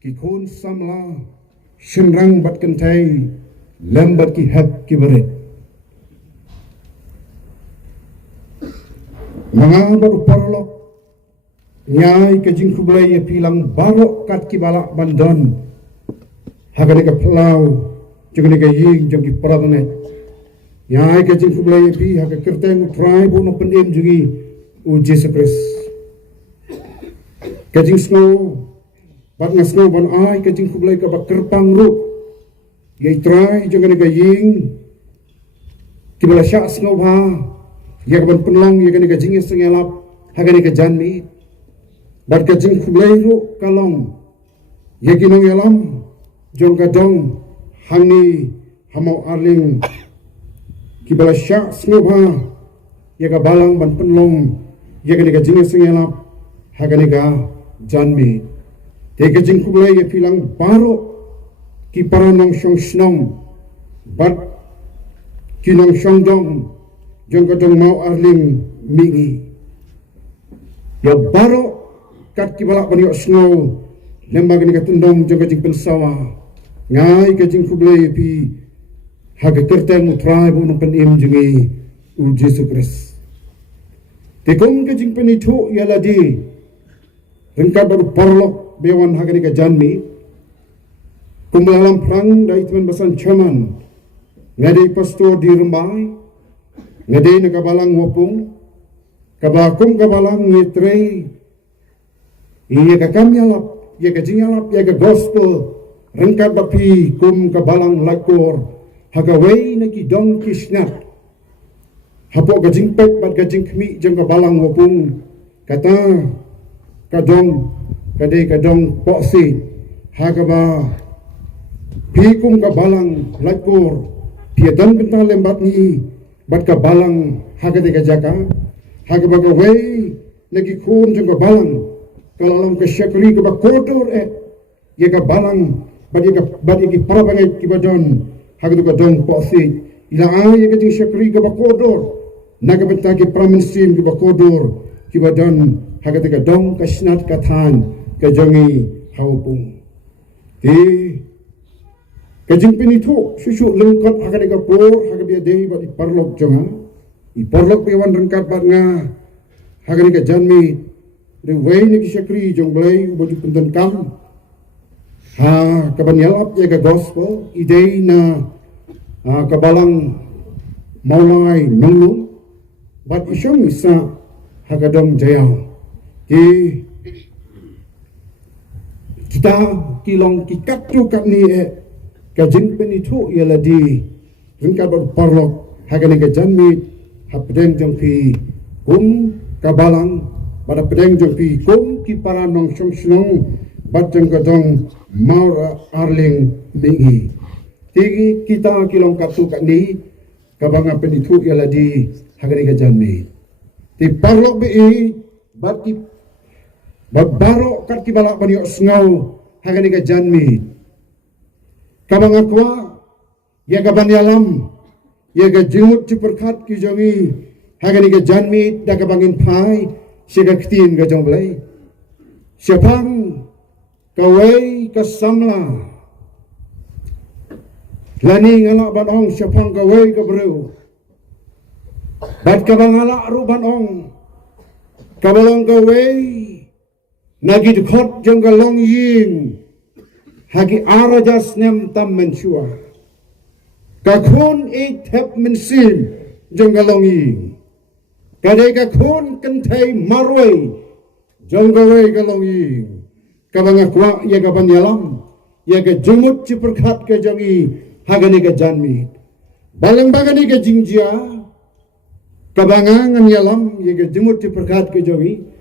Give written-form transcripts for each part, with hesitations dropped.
ki khôn samla shinrang bat kantai lambat ki hab ki baret mga baru parlok nyai ke jing kublai ya pilang barok kat ki balak bandon hagane ka plau jengane ka ying jeng ki pradane nyai ke jing kublai ya pi haga kerteng tribe no pendem jugi u Jesus Christ ke jing snow bat ngasno ban ai ke jing kublai ka bakerpang ru ye try jengane ka ying ki bala sha snow ba ya ban penlong ya gane ka jing sengelap hagane ka janmi bat ka jing kublai ru kalong ya kinong yalam jong ka dong hangi hamau arling ki bala sha snow ba ya ka balang ban penlong ya gane ka jing sengelap hagane ka janmi te ka jing kublai ya pilang baro ki paranong shong snong bat kinong shong dong jong kadong mau arling mingi ya baro kat ki balak bani snow lembag ni katundong jong kajing pensawa ngai kajing kublai pi haga kerten tribe no pen im jungi u Jesus Christ te kong kajing penithu ya ladi rengka baru parlok bewan haga ni ka janmi kumlalam prang dai tuan basan chaman ngadai pastor di Rumbai ngadai na kabalang wapung kabakum kabalang ngitrei iya ka kamyalap iya ka jingalap iya ka gospel rengkat bapi kum kabalang lakor hagaway na ki dong kisnat hapo ka jingpet bat ka jingkmi jang kabalang wapung kata kadong kadai kadong poksi hagaba pikum kabalang lakor piadan bentang lembat ni bat ka balang hagade ka jaka hagaba ka way lagi kun jong ka balang kalalam ka syakri ka bakotor ya ka balang bat ya ki parabangai ki badon hagadu ka dong posi ila ay ka jing syakri ka bakotor naga benta ki praminsin ki bakotor ki badon hagade ka dong ka snat ka than ka jongi haupung ti kajing pinithu susu lengkot hagade ka por hagabia dei bat parlok jonga I parlok bewan rengkat bat nga hagade ka janmi de way ni ki syakri jong blai baju punten kam ha kabanyalap ya ka gospel idei na kabalang maulai nunglu bat isyong isa hagadong jaya ki kita kilong ki kaptu kat ni kajing penithu ialah di rengkat bat parlok hagane ka janmi hapdeng jong pi kum kabalang pada pedeng jong pi kum ki paranong song snong bat jong kadong maura arling mingi tigi kita kilong kaptu kat ni kabanga penithu ialah di hagane ka janmi ti parlok be bat ki babaro kat ki balak bani sngo hagane ka janmi kabanga kwa ya gaban yalam ya ga jimut ciperkat ki jongi hagani ga janmi da kabangin pai siga ktin ga jong blai siapang kawai ka samla lani ngala banong siapang kawai ka breu bat kabangala ru banong kabalong kawai nagi dkhot jong ga long yin hagi arajas nem tam mensua kakun e thep mensim jong galong yin kadai kakun kentai marwai jong gawai galong yin kabanga kwa ya gaban yalam ya ga jumut ciperkhat ke jongi hagani ga janmi balang bagani ga jingjia kabanga ngan yalam ya ga jumut ciperkhat ke jongi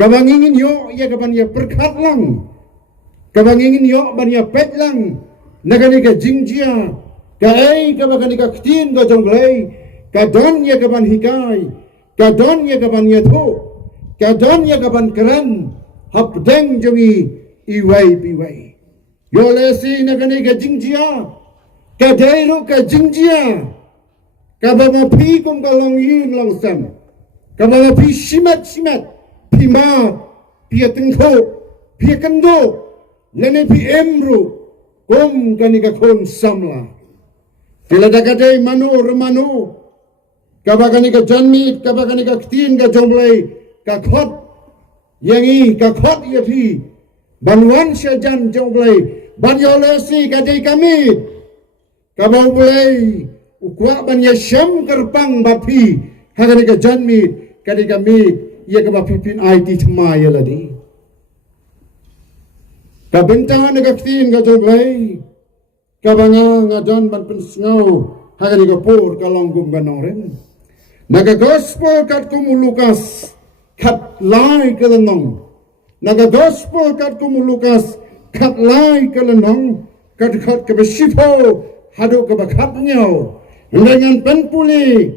kabangingin yo ya gaban ya perkhat lang kabangingin yo ban ya pet lang nagani ga jingjia kai kabagani ka ktin ga jonglei ka don ya gaban hikai ka don ya gaban ya tho ka don ya gaban keren hapdeng jongi iwai piwai yo lesi nagani ga jingjia ka dairu ka jingjia ka ba pi kum ka long yin long sam ka ba pi shimat pima pia tengko pia kendo lene pi emru kum kanika kon samla tilada kadai manu remanu kabagani ka janmit kabagani ka ktin ka jomlai ka khot yangi ka khot yathi banwan sejan jomlai banyolesi kadai kami kabau bulai ukwa banya syam kerpang bapi hagani ka janmit kadai kami ia ka bapipin IT thma yaladi ka bentahan ka ktin ka jomlai kabanga ngadan ban pensngau hagani ka por kalonggum ganongren naga gospel kat kumu Lukas kat lai kelenong naga gospel kat kumu Lukas kat lai kelenong kat ke besipo hadu ke bakat nyau dengan penpuli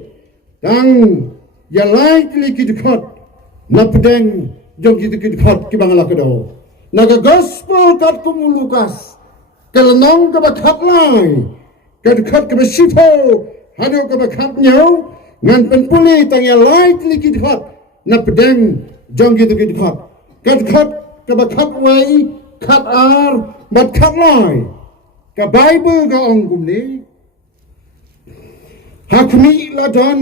tang ya lai kili kidkot na pedeng jom kidkot ki bangala kedo naga gospel kat kumu Lukas kelenong ke bakat lai kat ke besipo hadu ke bakat nyau ngan penpuli tang ya lai likit hot na pedeng jong gitu gitu hot kat ke bakat wai kat ar bat kat lai ka bible ka ongkum ni hakmi ladon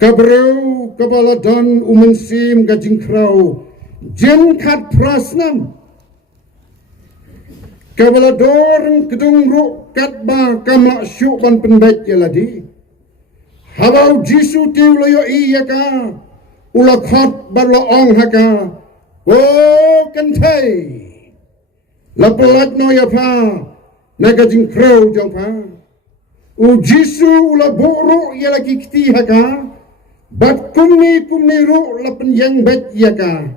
ka breu ka baladon umensim ka jingkrau jen kat prasnam Kabalador kedung ru kat ba kama syuk ban penbaik yaladi. Habau Jisu tiu loyo iya ka ula khot ba lo ong haka. O kentai. La pelat no ya pa naga jing krau jong pa. U Jisu ula buru yalaki kiti haka. Bat kumni ru la penyang bet yaka.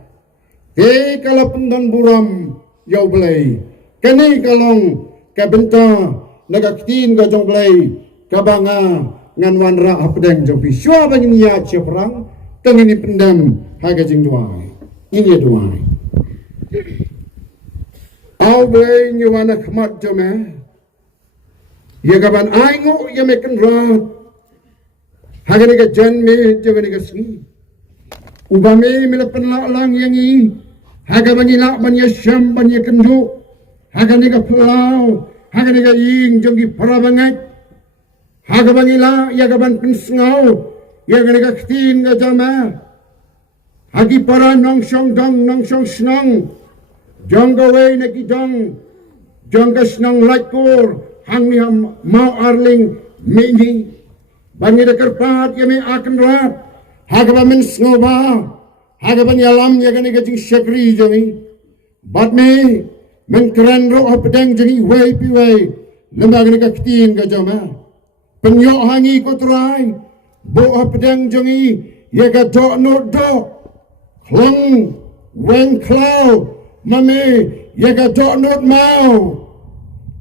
Te kala pendan buram yau belai. Kani kalong kabenta nagaktin ka jonglay kabanga ngan wanra apdeng jong pi syua bangin ya perang tengini pendam haga jing duai ini duai awe ni wana khmat jome ya kaban aingu ya meken rat haga ni ka janme joga ni ka sni ubame mila penla lang yangi haga bangila banya syam banya kendu Haga niga pulau, haga niga ying jongi parabangai, haga bangila yaga ban pensngau, yaga niga ktin ga jama, hagi para nong song snong, jong gawai nagi jong ga snong laikur, hang ni ham mau arling mini, bangi da kerpat yami akan rat, haga ban pensngau ba, haga ban yalam yaga niga jing syakri jongi, bat me. Mengkeren roh pedang jadi wai pi wai lembaga ni kaktin ka jama penyok hangi ko trai bo pedang jangi ya ka do no do klong wen klau mame ya ka do no mau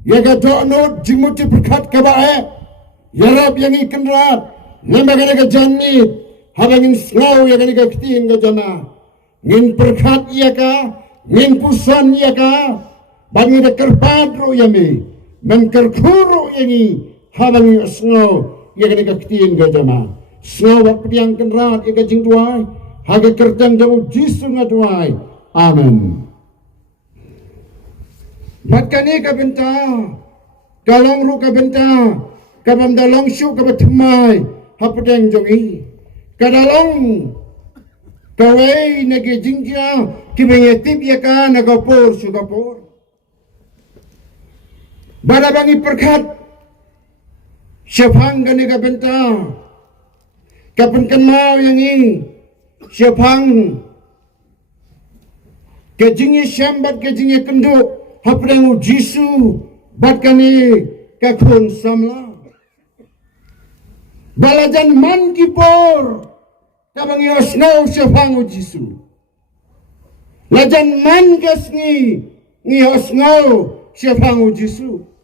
ya ka do no jimuti berkat ka bae ya rab yang ikan rat lembaga ni ka janni habangin slow ya ka ni kaktin ka jama ngin berkat ya ka ngin pusan ya ka bangi da kerpadro yami men kerkuru yangi habangi snow yagani kaktin gajama snow wat pediang kenrat yaga jing duai haga kerjang jamu Jisu ngaduai amen matkani ka benta kalong ru ka benta kabam dalong syu ka batmai hapedeng jongi kadalong kawai nage jingja kibengetip yaka nagapor sugapor Bada bangi perkat Syafang gani ka benta Kapan kan mau yang ini Syafang Kejingnya syambat kejingnya kenduk Haprengu Jisu Bat kani kakun samla Balajan man kipor Kabangi osnau Syafangu Jisu Lajan man kasni Ngi osnau Syafangu Jisu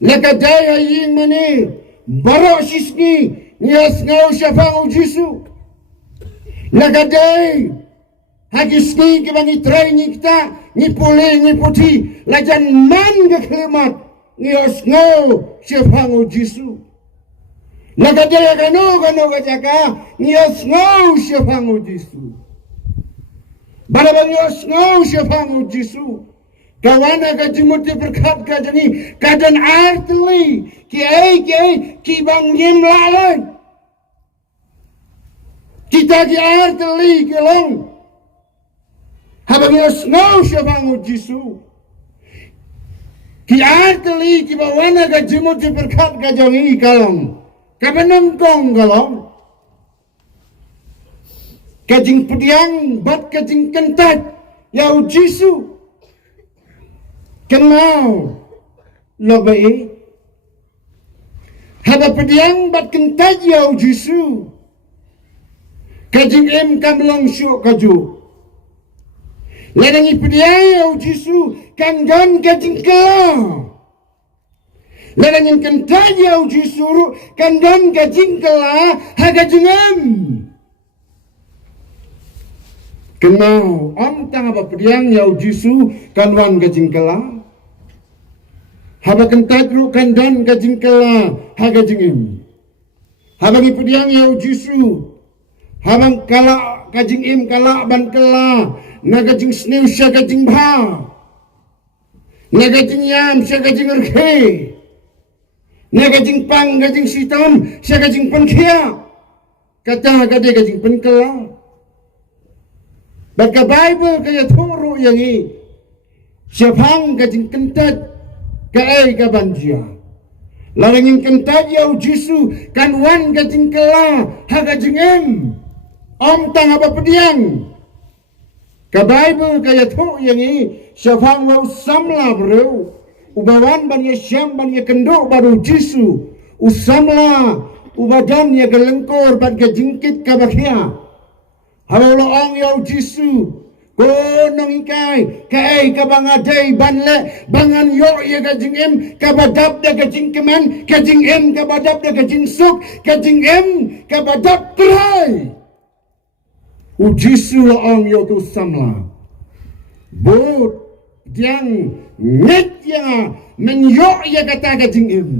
Lakadaya ying mani Baro sisni Nias ngau Syafangu Jisu Lakadai Hagisni kibangi trai nikta Ni pule ni puti Lajan man keklemat Nias ngau Syafangu Jisu Lakadaya kano kajaka Nias ngau Syafangu Jisu Barabangos ngau syafang Jisu. Kawana ka jimut di berkat ka jangi kadan artli ki bang yem lalan. Kita ki artli ki long. Habangos ngau syafang Jisu. Ki artli ki bawana ka jimut di berkat ka jangi kalong. Kabanangkong kalong. Kajing pediang bat kajing kentat yau Jisu. Kenal lobai. Haba pediang bat kentat yau Jisu. Kajing em kamlong syuk kaju. Ladangi pediang yau Jisu kanggan kajing kelah. Ladangin kentat yau Jisu kanggan kajing kelah hagajing em. Kenal om tang apa pediang yau Jisu kanwan gajing kala. Haba kentat ru kandan gajing kala ha gajing im. Habangi pediang yau Jisu. Habang kala gajing im kala ban kala. Na gajing sneu sya gajing bha. Na gajing yam sya gajing erke. Na gajing pang gajing sitam sya gajing penkhia. Kata gade gajing penkala. Baka Bible kaya turu yang ini. Siapang kajing kentat kaay kabanjia. Larangin kentat yau Jisu kanwan kajing kela ha kajing em. Om tang apa pediang. Ka Bible kaya turu yang ini. Siapang wau samla bro. Ubawan banya syam banya kenduk baru Jisu. Usamla ubadan ya gelengkor ban kajingkit kabakhia. Halo ong yau Jisu. Gonong ikai. Kai kabangadai banle. Bangan yo ya kajing em. Kabadap da kajing keman. Kajing em kabadap da kajing suk. Kajing em kabadap kerai. Jisu lo ong yau tu samla. Bot. Yang net ya. Menyo ya kata kajing em.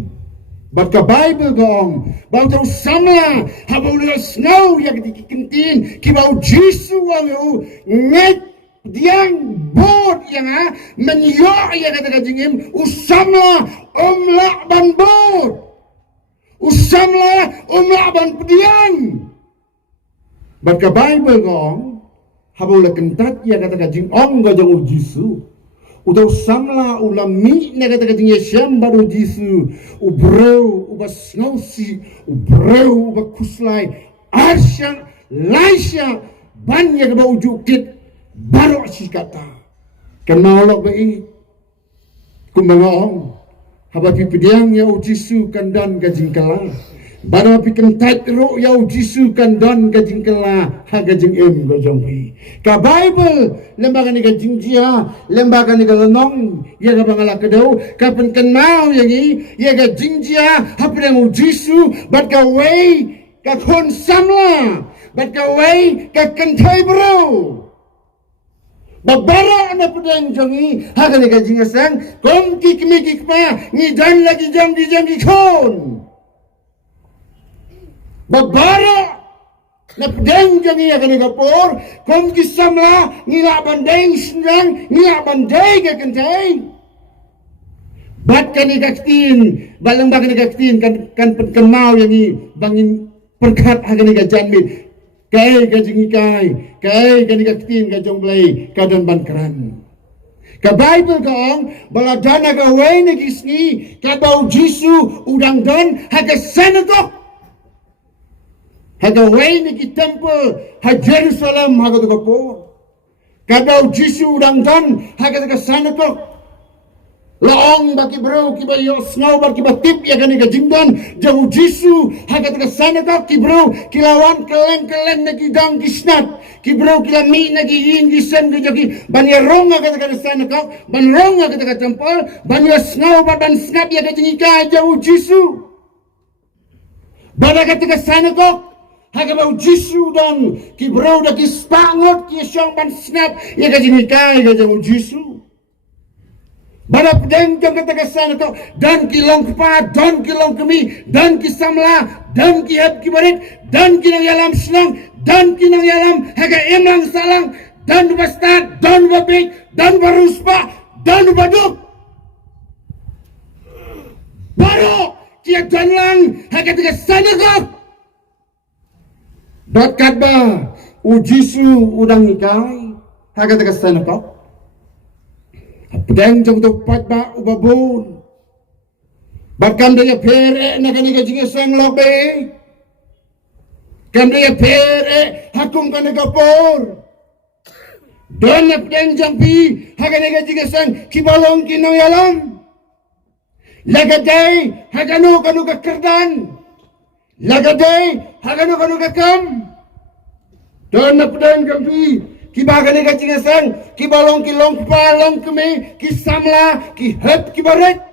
Baka Bible gong, bau tau samla, habau leo snow yang dikentin, kibau Jisu wang yu, nget diang bod yang menyo yang kata kajingim, usamla umla ban bod, usamla umla ban pediang. Baka Bible gong, habau le kentat yang kata kajing ong gajang Jisu. Udau samla ulami na kata kajing Yesyam baru Jisu. Ubreu uba snowsi, ubreu uba kuslai, arsya, laisya, banyak ba ujukit, baru si kata. Kenal ba i? Kumbaga ong, habapi pediang ya Jisu kandan kajing kala. Baru api kentat ro ya Jisu kandan kajing kala, ha kajing em kajong pi. Ka Bible lembaga ni kajing jia, lembaga ni kalanong, ya ka bangala kadau, kapan kenal yang i, ya kajing jia, hapidang Jisu, bat ka way, ka kon samla, bat ka way, ka kentay bro. Babara na pedang jongi, ha ka ni kajing asang, kom kikmikik pa, ngidan lagi jam di kon. Babara na pedang jangi akan ikapor kom kisamla ngila bandai senang ngila bandai ke kentai bat kan ikaktin balang bakan ikaktin kan penkenal yang ni bangin perkat akan ikajanmit kai kajing kai kan ikaktin kajong belai kadan bankeran. Ka Bible kaong baladana ka way nagisni kabau Jisu udang don haga senatok. Haga way ni ki temple ha Jerusalem haga to po. Kadau Jisu udang dan haga to sanatok. Laong baki bro ki ba yo snow baki ba tip ya kan ka jingdan jauh Jisu haga to sanatok ki bro kilawan keleng na ki dang kisnat ki bro kilami na ki yin gisen ki joki banyarong haga to sanatok banrong haga to temple banyo snow ban snap ya ka jingika jauh Jisu. Bada ka sanatok Hagabau Jisu dan ki bro da ki spangot ki syong ban snap ya ka jinikai ka jang Jisu. Barap den jang kata sana to dan ki long pa dan ki long kemi dan ki samla dan ki hab ki barit dan ki nang yalam senang dan ki nang yalam haga emlang salang dan bastad, dan babik, dan baruspa, dan baduk. Baru kia janlang hakat ke sana kau. Berkat ba ujisu udang ikai hakat ke sana kau. Pedang jong tu pat ba ubabun. Bakam dia pere nak ni ke jingesang lobe. Kam dia pere hakum kan kapor. Don pedang jampi hakat ni ke jingesang kibalong kinong yalam. Lagaday hagano kanu ka kerdan. Lagaday hagano kanu ka kam. Don na pedang jampi kibaga ni ka jingesang kibalong kilong palong keme kisamla ki het kibaret.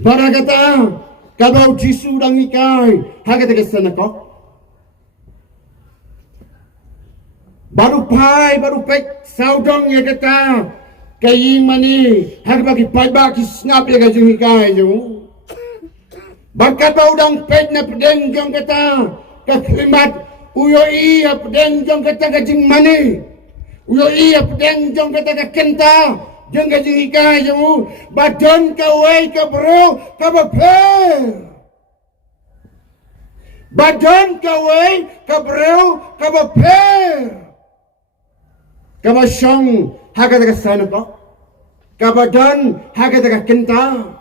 Baragata kabau jisu dang ikai hagate ke sana kok. Baru pai baru pek saudong ya kata kaying mani hag bagi pai bagi snap ya gajung ikai jo. Bakat bau dang pek na pedeng jong kata ka klimat uyo iya pedeng jong kata gajing mani. Uyo iya pedeng jong kata ka kenta. Jeng gajing ikai jo. Badon kawai ka bro ka baper. Badon kawai ka bro ka baper. Kabasyong hagat ka sana ko. Kabadan hagat ka kenta.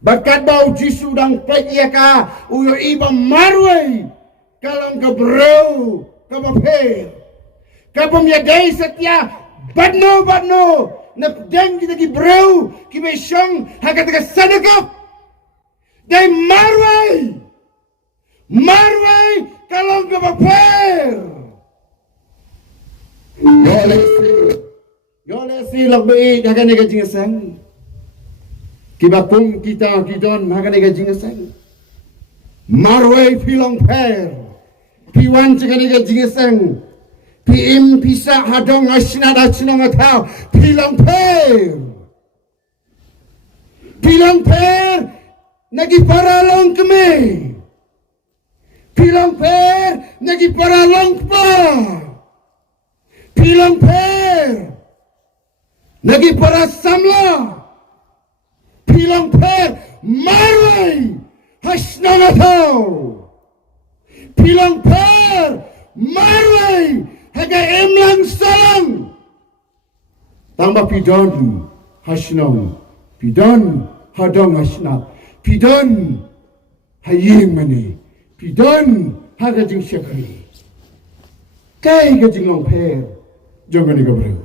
Bakat bau jisu dang pek iya ka uyo iba marway. Kalang ka bro ka baper. Kabam yagay satya badno na pedang kita ki bro ki besyong hagat ka sana ko. Day marway kalang ka baper. Yolesi lakbai hagan ega jingesang. Kibakum kita kidon hagan ega jingesang. Marway pilong per. Piwan hagan ega jingesang. Pim pisa hadong asinat asinong atau pilong per. Pilong per nagi paralong keme. Pilong per nagi paralong pa. Pilang per nagi para samla. Pilang per marway hasnang ataw. Pilang per marway haga emlang salang. Tambah pidon hasnang. Pidon hadong hasnang. Pidon haying mani. Pidon haga jing syakari. Kay gajing long per. Jangan ni kabel.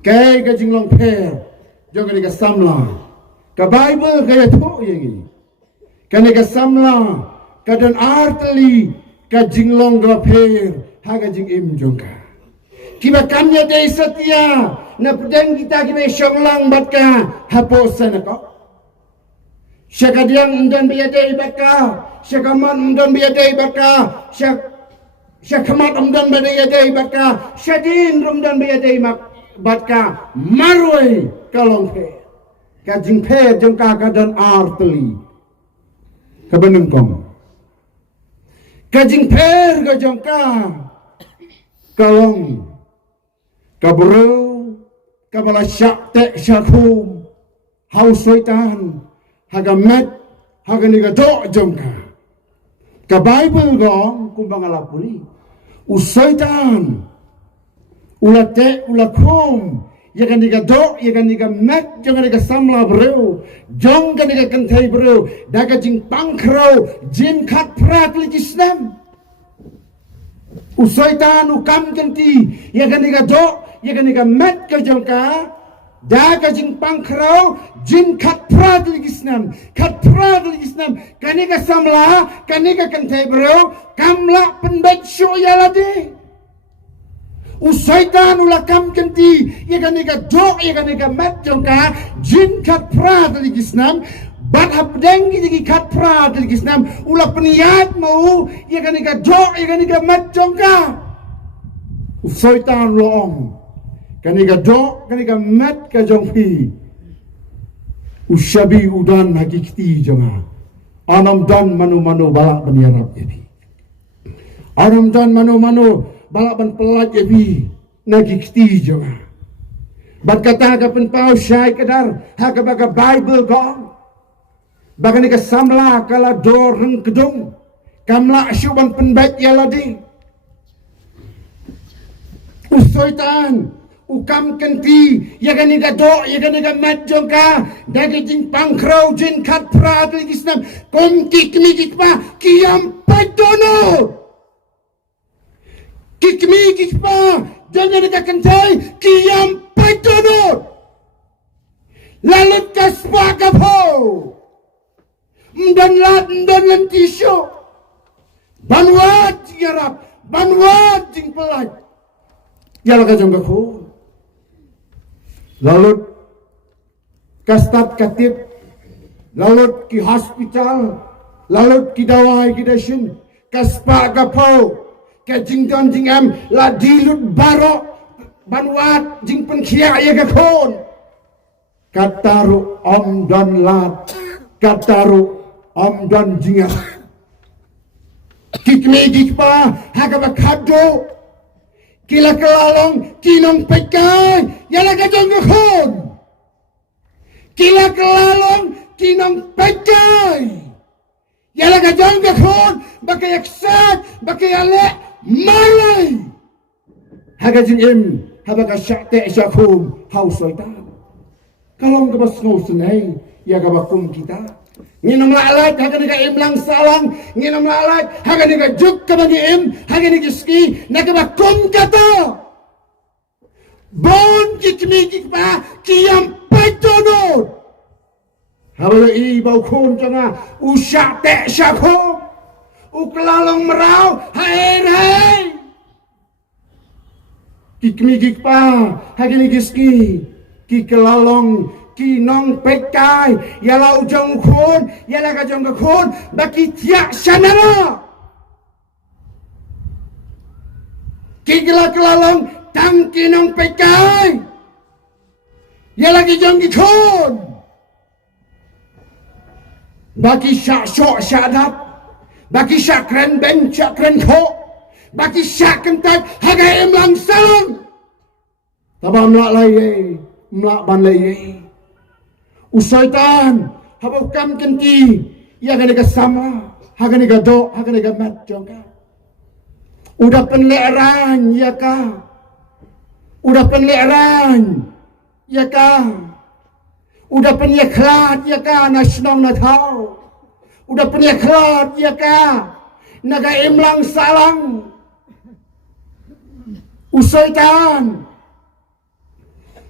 Kay gajing long per. Jangan ni kasamla. Ka Bible kaya tu yang ini. Kani kasamla. Kadan arteli gajing long per. Ha gajing im jongka. Kiba kamnya day setia. Na pedang kita kiba syonglang batka. Haposan ako. Syakadiang undan biadai batka. Syakaman undan biadai batka. Syakamat umdan badai batka, syadin umdan badai batka, marway kalong pe, kajing pe jengka kadan arteli, kabenengkong, kajing per kajengka, kalong, kabro, kabala syak tek syakum, haus soitan, hagamet, haganiga do jengka, ka Bible gong kumbang alapuli. Usaitan ulate ulakum yakan diga do yakan diga mek jangan diga samla bro jong kan diga kentai bro daga jing pangkro jin kat prat ligisnam usaitan ukam kenti yakan diga do yakan diga mek ka jongka daga jing pangkro jin kat prat ligisnam kaniga samla kaniga kentai bro kamla penbet shoyalade usaitan ulakam kenti yakan diga do yakan diga mek jongka jin kat prat ligisnam bat habdengi digi kat prat ligisnam ula peniat mau yakan diga do yakan diga mek jongka usaitan loong kaniga do kaniga mat ka jongpi usyabi udan hakikti jonga anam dan manu balak beniarap jadi Aram dan mano-mano balaban pelat yabi nagi kiti jonga. Bat kata ka penpau syai kadar haka baga Bible gong. Baga ni ka samla kala doreng kedung. Kamla asyuban penbaik yaladi. Usoitan ukam kenti yagani ka do yagani ka matjong ka dagi jing pangkrau jin kat prat ligisnam kom kikmi pa kiyam patono. Kikmi pa jangan ka kentai kiyam patono. Lalut ka spagapo. Mdan lantisyo. Banwat yarap, banwat jing pelat. Yala ka jong ko. Lalut kastat katip, lalut ki hospital, lalut ki dawai ki dasin, kaspa gapo, ka jing don jing am la dilut baro, banwat jing penkhia ya ka kon. Kataru om don lat, kataru om don jinga. Kikme kikpa haka bakado. Kila kelalong kinong pekai yala kajong gekon. Kila kelalong kinong pekai yala kajong gekon bakai aksat bakai ale malay. Haga jing im habaka syakte syakum hausoitan. Kalong kabas ngausunay ya kabakum kita. Nginom lalat haga niga imlang salang nginom lalat haga niga juk kabagi im haga niga ski nakabakum kata bon kikmi kikpa kiyam paitonod habalo i bau kun janga usyak te syako uklalong merau hai kikmi kikpa haga niga ski kikelalong kinong pekai yala ujong khun yala kajong khun baki tiak sanara kigla kelalong tang kinong pekai yala kajong khun baki syak sok syadat baki syak kren ben syak kren kho baki syak kentat haga emlang salang tabam lak lai mlak ban lai usaitan habukam kenti ya gani ka sama hagani ka do hagani ka mat jongka udah penleran ya ka udah penleran ya ka udah penyeklat ya ka nasional na tau udah penyeklat ya ka naga imlang salang usaitan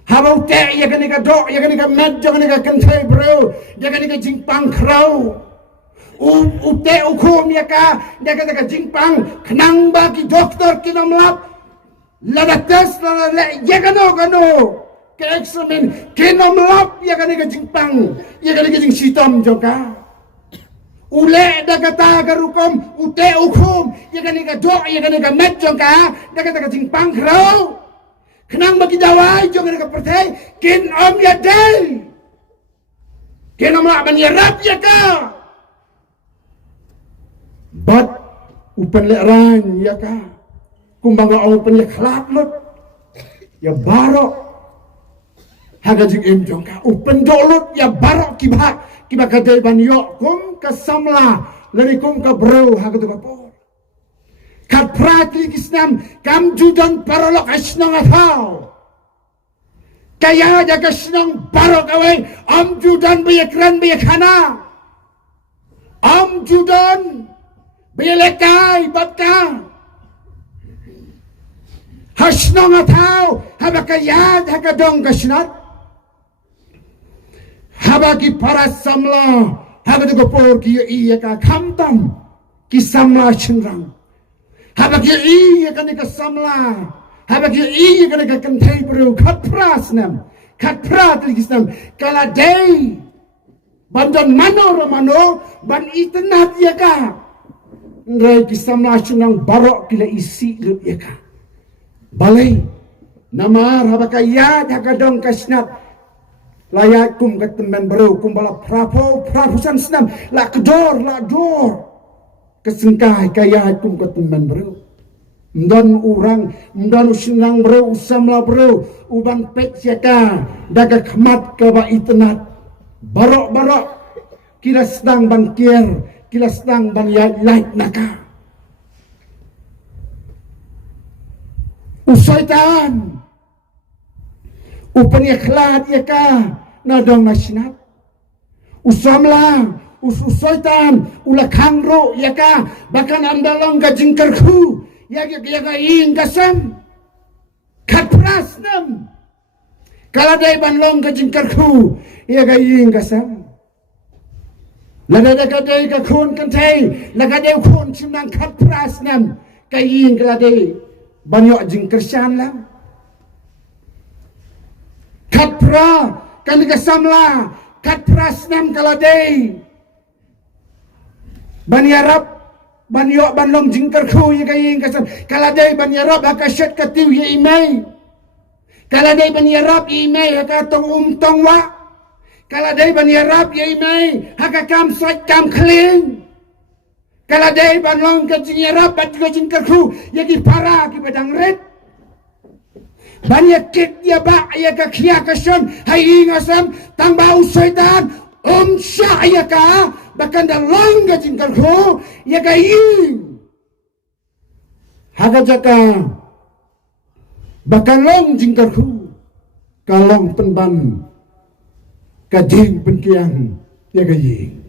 habau te ya gani ka do ya gani ka mat jangan ka kentai bro ya gani ka jingpang krau u te ukum ya ka ya gani ka jingpang kenang bagi doktor kinamlap lada tes lada ya gano ke eksamen kinamlap ya gani ka jingpang ya gani ka jing sitom joka ule da kata garukom u te ukum ya gani ka do ya gani ka mat joka da kata ka jingpang krau kenang bagi dawai jangan ka pertai kin om ya day kin om la ban ya rap ya ka bat upan leran ya ka kumbanga om pen ya khlap lut ya barok haga jing em jong ka upan dolut ya barok kiba ka day ban yo kum ka samla lari kum ka bro haga tu ka po kat prati kisnam kam judan parolok asnang atau kaya aja kasnang barok away am judan bayakran bayakana am judan bayalekai batka hasnang atau habakayad hakadong kasnat habaki para samla habadu por ki iya ka kamtam ki samla chinrang habak ya iya kan ka samla habak ya iya kan ka kentai bro kat prasnam kat prat ligisnam kala day bandan mano romano ban itnat ya ka ngai ki samla chinang barok kila isi lut ya ka balai namar habak ya hakadong kasnat layak kum kat temen bro kum bala prapusan snam la kedor kesengkai kaya kum keteman bro. Mdan orang, mdan usinang bro, usamla bro, uban pek siaka, daga khmat ke ba itnat. Barok-barok, kila sedang ban kier, kila sedang ban light naka. Usaitan, upanya kelad yaka, nadong nasinat. Usamla, usaitan, ula kangro yaka, bahkan andalong gajingkerku, yaga ing kasam, katprasnam. Kaladay banlong gajingkerku, yaga ing kasam. Lagaday kakun kantay, lagaday kun simnang katprasnam, kayin kaladay banyak jingkersan lang. Katpra, kanigasamla, katprasnam kaladay. Banyarap, banyak banlong jingkerku ya kayin kasam. Kaladay banyarap akasyat katiu ya imay. Kaladay banyarap ya imay hakatong umtong wa. Kaladay banyarap ya imay hakakam sait kam kling. Kaladay banlong kajingirap bat kajingkerku ya ki para ki badang red. Banyak kit ya ba ya ka khia kason hai ingasam tang bau syaitan syah ya ka bahkan dalong kajingkerku ya ka ing. Haga jaka bahkan long jingkerku kalong penban kajing penkiang ya ka ing.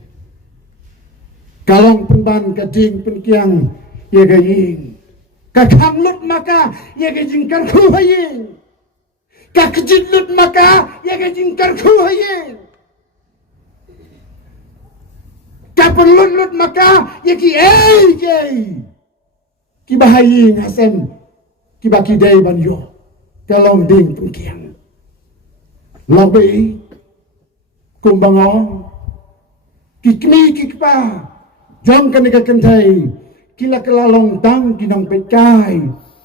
Kalong penban kajing penkiang ya gaying. Kakang lut maka ya gajing karku haying. Kakjit lut maka ya gajing karku haying. Kapun lut maka ya ki ki bahaying hasem ki bakidai banyo. Kalong ding penkiang. Lobi kumbangong kikmi kikpa. Jom kanika kentai, kila kelalong tang kinong pekai,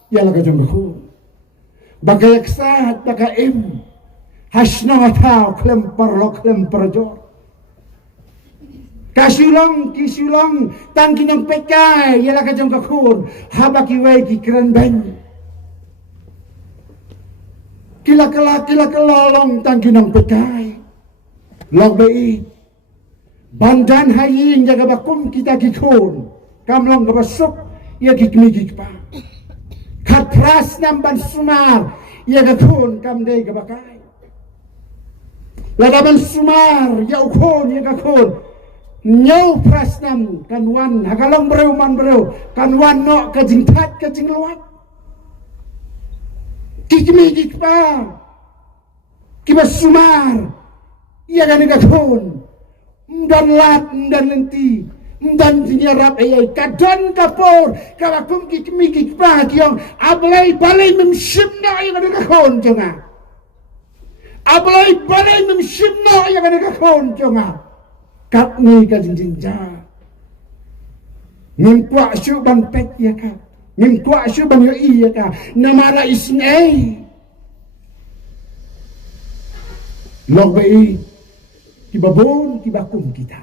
yala ka jom ko. Baka yaksat, baka hasno atau klempar jor. Kisulang, tang kinong pekai, yala ka jom ko. Habaki way ki keren ben. Kila kelalong tang kinong pekai, logbei. Bandan haying jaga bakum kita kikun. Kamlong kabasuk ya kikmigik pa. Katras nam ban sumar ya gakun kamday kabakai. Ladaban sumar ya ukun ya gakun. Nyaw prasnam kanwan hagalong berew man berew. Kanwan no kajing tat kajing luat. Kikmigik pa. Kibas sumar ya ganigakun. Dan lat dan lenti dan nyarap ayai kadon kapor kawakum kikmikik pahagyong ablay balay memsimna yang ada kakon jonga ablay balay memsimna yang ada kakon jonga kapni kajinjinja ngimpuak syuban pek ya ka ngimpuak syuban yoi ya ka namara isnei logbai kibabon kibakum kita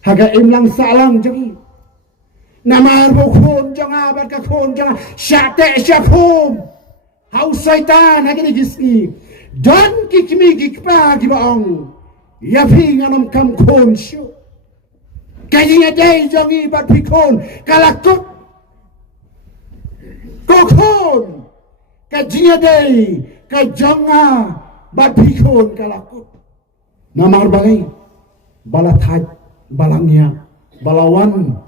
haga imlang salang jangi namar bukhon janga barka khon janga syate syakum hau syaitan hagi ni gisni dan kikmi gikpa gibaong yafi nganam kam khon syu kajinya dai jangi bat pikon kalakut kokon kajinya dai kajanga bat pikon kalakut namar balai balathaj balangnya balawan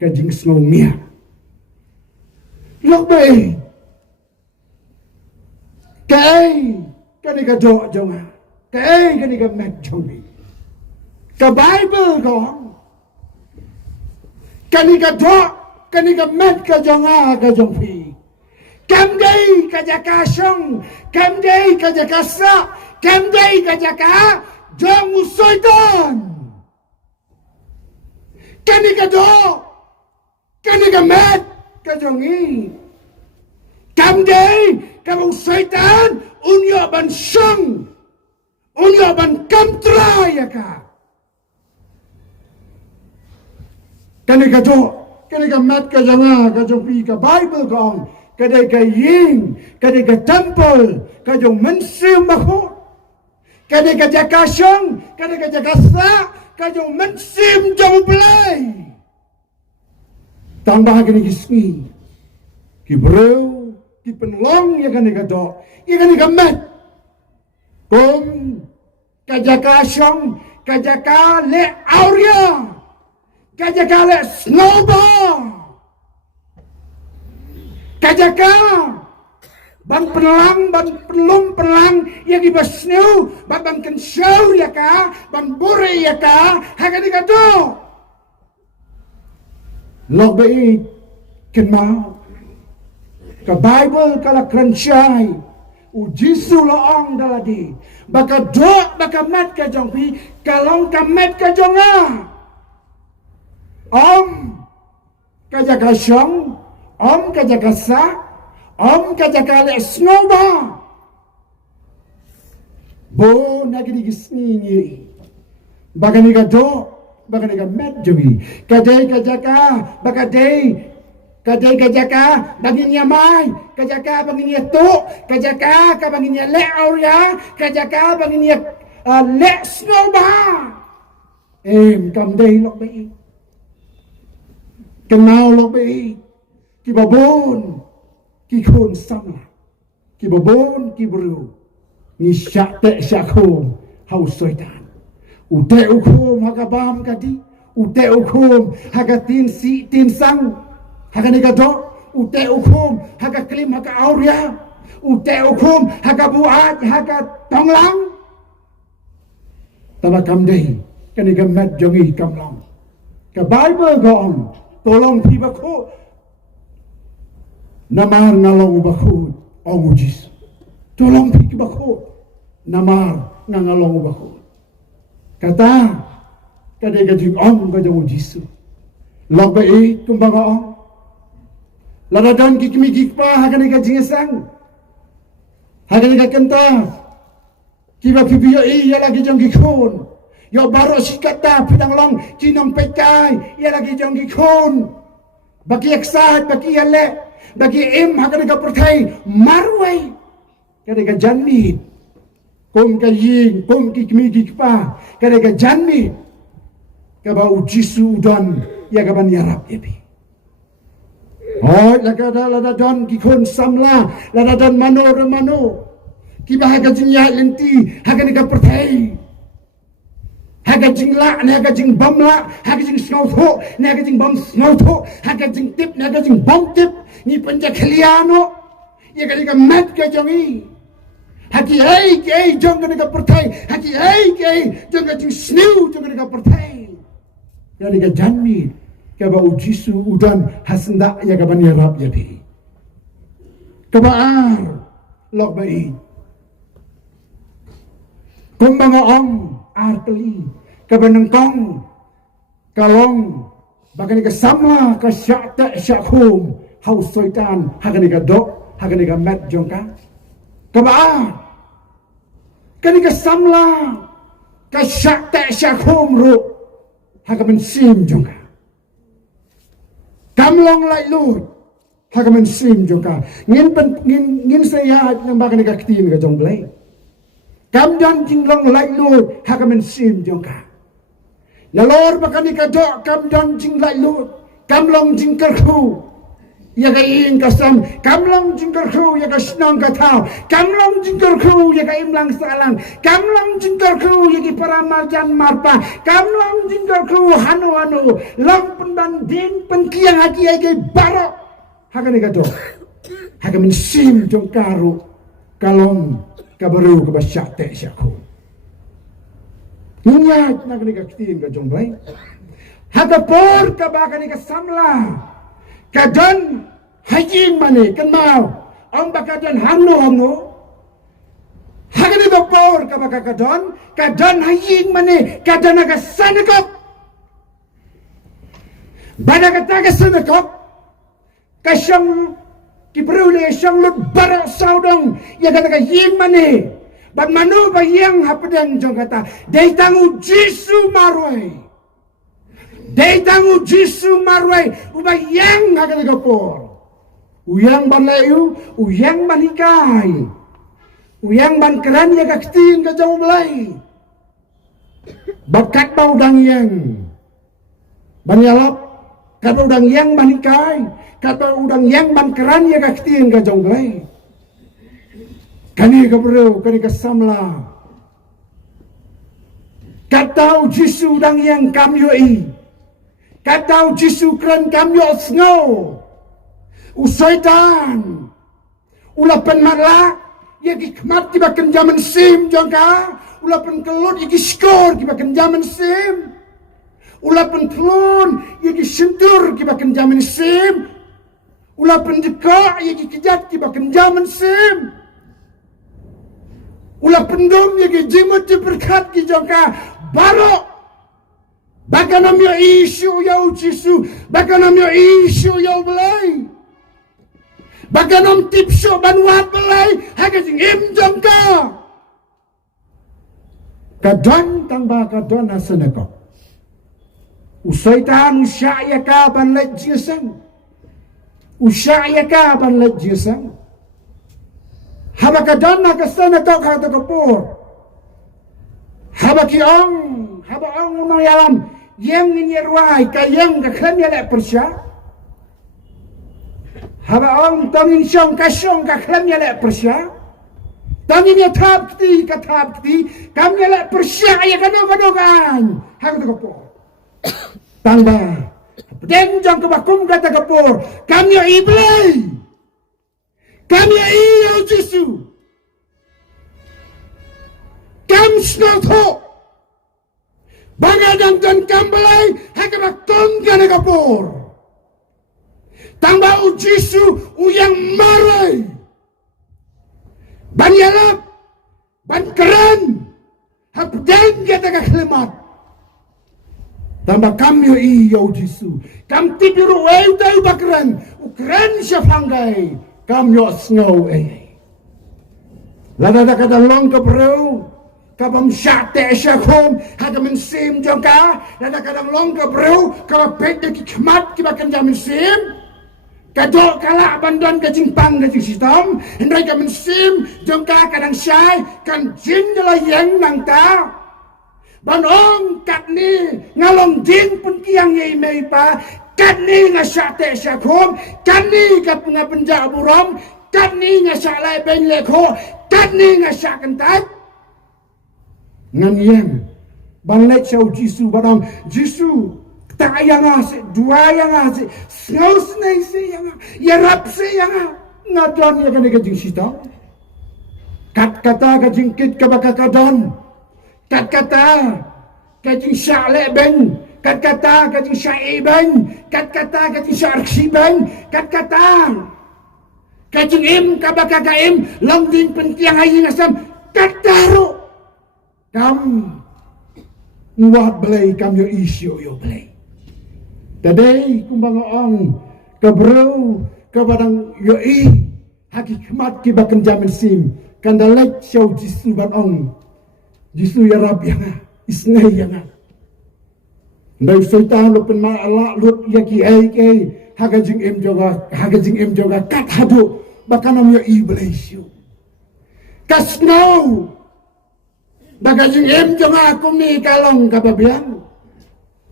kajing snowmia lokbe kai kanika do jonga kai kanika mek jongi ka bible gong kanika do kanika mek ka jonga ka jongpi kamdei ka jakasong kamdei ka jakasa kamdei ka jaka jong usaitan kanika do kanika met kajongi kamdei kamu usaitan unyo ban syang unyo ban kamtra ya ka kanika do Kani ka mat ka janga ka jong pi ka Bible gong. Kadai ka ying, kadai ka temple, ka jong mensim bakho. Kadai ka jaka syong, kadai ka jaka sa, ka jong mensim jong belai. Tambah kani kisni. Ki bro, ki penlong ya kani ka do. Ya kani ka mat. Kom ka jaka syong, ka jaka le auria. Ka jaka le snowball. Kajaka ban pelang ban pelum pelang yang ibasnu ban kensau ya ka ban bore ya ka hakani kado log bei kenal ka Bible kala kranchai u Jisu laong daladi baka do baka mat ka jongpi kalong ka mat ka jonga kajaka syong kajaka sa, kajaka le snowba. Bo nagini gisni ni. Bagani ka do, bagani ka met jogi. Kadai kajaka, bagadai. Kadai kajaka, baginya mai. Kajaka baginya to, kajaka baginya le auria, kajaka baginya le snowba. Kam dai lok bai. Kenal lok bai. Ki babon, ki khôn samla, ki babon, ki bru, ni syak te syak khom, hau soitan. Ute ukhom hagabam kadi, ute ukhom hagatin si tin sang, haganiga do, ute ukhom hagaklim haga auria, ute ukhom hagabuat haga tonglang. Tala kamdei, kaniga mat jongi kamlang. Ka Bible gong, tolong pibako. Namar ngalong bakut ongu Jisu. Tolong piki bakut. Namar ngalong bakut. Kata kadai gajing ong kajong Jisu. Log bai kumbang ong. Ladadan kikmi kikpa hakan gajing sang. Hakan gakenta. Kiba pipiyo iya lagi jong gikun. Yo baro sikata pidang long kinong pekai iya lagi jong gikun. Baki eksat baki yale. Bagi hakan ka pertai marwai kada ka janmi kom ka ying kom ki kmi ki pa kada ka janmi ka ba ujisu udan ya ka ban yarap yepi la don ki kon samla la don mano ki ba ka jinya lenti hakan ka pertai haga jing la ne haga jing bam la haga jing snow tho ne haga jing bam snow tho haga jing tip ne haga jing bam tip ni panja khliano ye ka mat ka jongi haki ai jong ka pertai haki ai jong ka jing snew jong ka pertai ya ka janmi ka ba ujisu udan hasnda ya ka ban yarab ya bi ka ba lok bai kumbang ong arteli kabanang kong kalong bagani ka sama ka syakta syakhum hau soitan hagani ka do hagani ka mat jongka kaba kani ka samla ka syakta syakhum ru hagamen sim jongka kamlong lai lut hagamen sim jongka ngin sayat nang bagani ka ktin ka jongblai kam dan jinglong lai lut hagamen sim jongka Lalor bakani ka do kam dan jing lai lut kam long jing kerhu ya ka ing kasam kam long jing kerhu ya ka snong ka thao kam long jing kerhu ya ka imlang salang kam long jing kerhu ya ki paramarjan marpa kam long jing kerhu hanu long pendan ding penkiang haki ai baro hagani ka do hagamen sim jongkaru kalong kabaru ka basyate syakhu Nyat na kani ka kitin ka jomblay. Hagapor ka ba kani ka samla. Kadon hajing mani kenal. Ang bakadon hanu. Hagani bapor ka ba kadon. Kadon hajing mani. Kadon naga sanakop. Bada kata ka sanakop. Kasyang kibruli siyang lut barang saudong. Ya kata ka ying mani. Ban manu ba yang hapadang jong kata dai tangu Jisu marwai Deitangu Jisu marway ubayang hagadagapor. Uyang ban layu, uyang ban hikay. Uyang ban keran ya kaktin ka jauh belai. Bakat bau dang yang. Ban yalap, kat bau dang yang ban hikay. Kat bau dang yang ban keran ya kaktin ka jauh belai. Kani ka bro, kani ka samla. Katau Jisu dang yang kamyoi. Katau Jisu keran kamyo snow. Usaitan ulapan matla yagi kmat kiba kenjaman sim jangka ulapan kelon yagi skor kiba kenjaman sim ulapan kelon yagi sentur kiba kenjaman sim ulapan deka yagi kejat kiba kenjaman sim ulapan dom yagi jimut diberkat ki jangka barok bakanamyo isu yau Jisu bakanamyo isu yau belai baganom tipso banwat belai hagajing imjong ka kadon tangba kadon asanako usaitan usyaya ka ban lejisang usyaya ka ban lejisang haba kadon nakasana to ka to kapur haba kiong haba ong no yalam yang minyerwai kayang ka kanya le persya haba ong tangin syong kasyong ka klamnya le persya tangin ya tab kti kamnya le persya ya kano-kanokan hago kapor tangba denjong ke bakum kata kapor kamnya iblay kamnya iyo Jisu kam snotho bagadang dan kambelay hago bakum kata kapor tangba Jisu uyang maray ban yalap ban keran hapdeng kita kaklemat tamba kamyo iyo Jisu kam tibiru tayo bakran ukran siya panggay kamyo snow ladada kadalong ka bro kabam syate siya kom hagamin sim jangka ladada kadalong ka bro kabapet na kikmat kibakan jamin sim kadok kala abandon kajing pang kajing sistem hendai ka mensim jongka kadang syai kan jin jala yang nang ta banong kat ni ngalong jin pun kiang yei mei pa kat ni ngasate syakom kat ni ka penja burom kat ni ngasak lai ben lekho kat ni ngasak kentai ngan yang banlek syau Jisu badang Jisu tak yang asik, dua yang asik, saus nasi yang ya rapse yang ngadon ya kan kajing sita. Kat kata kajing kit kabaka kadon, kat kata kajing syale ben, kat kata kajing syai ben, kat kata kajing syarksi ben, kat kata kajing im kabaka kaim longding pentiang ayin asam kat taru kam nguat belai kam yo isyo yo belai. Tadai kumbang ong kebrau kabadang yoi hakikat kibakan jamin sim kandalek syau Jisu ban ong Jisu ya rab yang isnai yang ndai syaitan lupen ma ala lut yaki ai ke hagajing em joga kat hadu bakanam yoi belaisu kasnau bagajing em joga aku ni kalong kababiang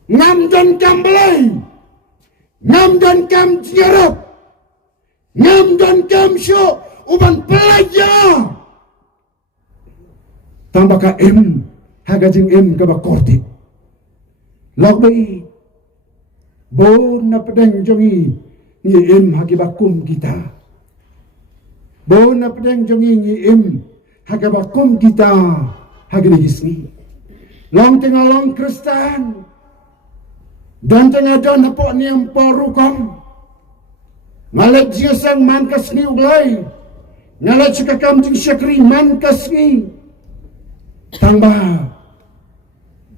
ngam dan kam belai ngam dan kam tiarap ngam dan kam syok uban pelajar tambah ka em hagajing em ka bakorti log bai bon na pedeng jongi ni em hagibakum kita bon na pedeng jongi ni em hagibakum kita hagigisni long tengah long Kristen dan tengah dan napok ni yang porukam ngalek jiasang mankas ni uglay ngalek cikakam jing syakri mankas ni tambah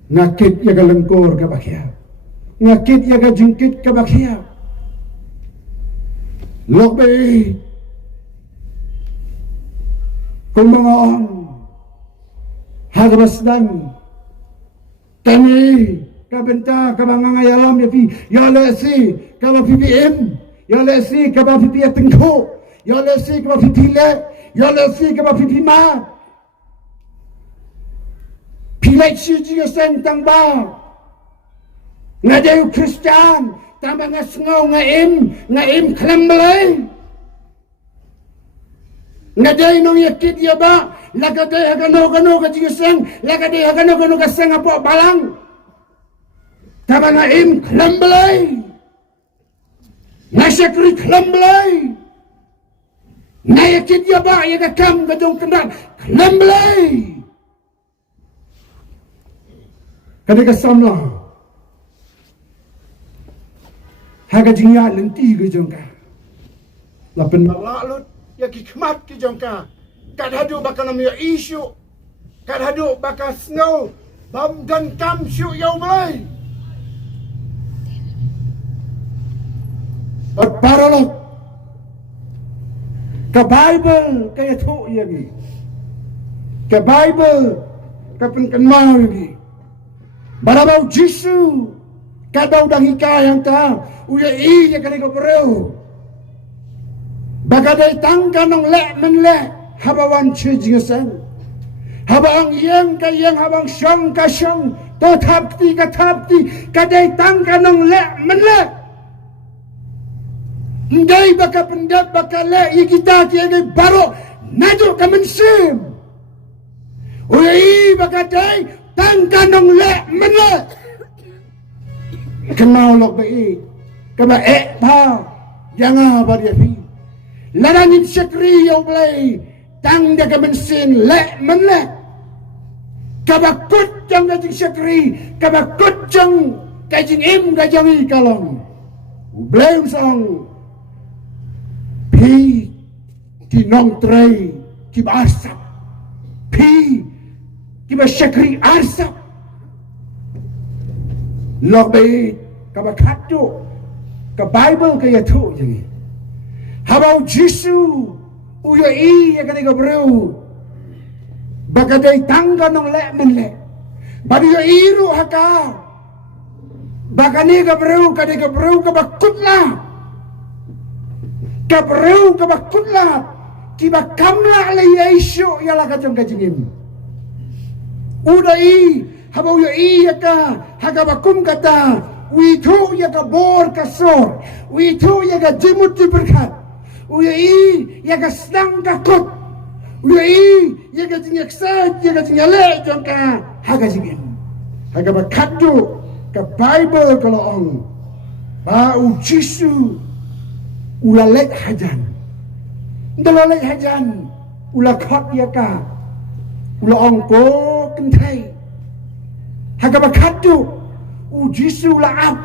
ngakit yaga lengkor ka bakhya ngakit yaga jingkit ka bakhya lokbe kung mga on hagabasdan kami ka benta ka bangang alam ya pi ya le si ka ba PPM ya le si ka ba PP tengko ya le si ka ba PP le ya le si ka ba PP ma pilek si ji sen tang ba ngadeu Kristian tambah ngasngau ngaim klemblay ngadeu nong yakit ya ba lagadai hagano ka ji sen lagadai hagano ka sen apo balang tambah ngaim klemblay nasyakri klemblay nayakit ya ba ya kam gadong kendal klemblay kadang samla haga jinya lenti ke jongka lapen malalut ya kikmat ke jongka kadhadu bakal namanya isu kadhadu bakal snow bam dan kam syu yau belai paralot ke Bible kaya tu lagi ke Bible kapan kenal lagi barabau Jisu kadau dang ika yang ta uya iya kani ko pereu bagadai tangka nong le men le habawan chi jingasan habang yang ka yang habang syong ka syong to thapti ka thapti kadai tangka nong le men le ndai baka pendap baka le kita ki baro nado ka mensim uya iya bagadai tangka nong le men le kenal lok baik kaba pa jangan apa dia fi larangin syakri yang belai tang dia ke bensin le men le kaba kut jang gajing syakri kaba kut jang gajing gajangi kalong belai sang pi di nong tray ki asap pi ki syakri asap lok baik kaba katu ke Bible kaya tu jangi habau Jisu uya iya kani ka breu bagadai tangga nong le men le badi ya iru haka bagani ka breu kani ka breu ka bakutla ka breu ka bakutla ki bakamla le Yesu ya la ka jong ka jingim udai habau ya iya ka haga bakum kata witu ya ka bor ka sor witu ya ka jimut berkat ui ya ka sedang takut ui ya ka jinyak sa ya ka jingale jong ka haga jingin haga bakadu ka Bible kalau ong ba u Jisu ulalek hajan ndalalek hajan ula khot ya ka ula ong ko kentai haga bakadu Jisu laap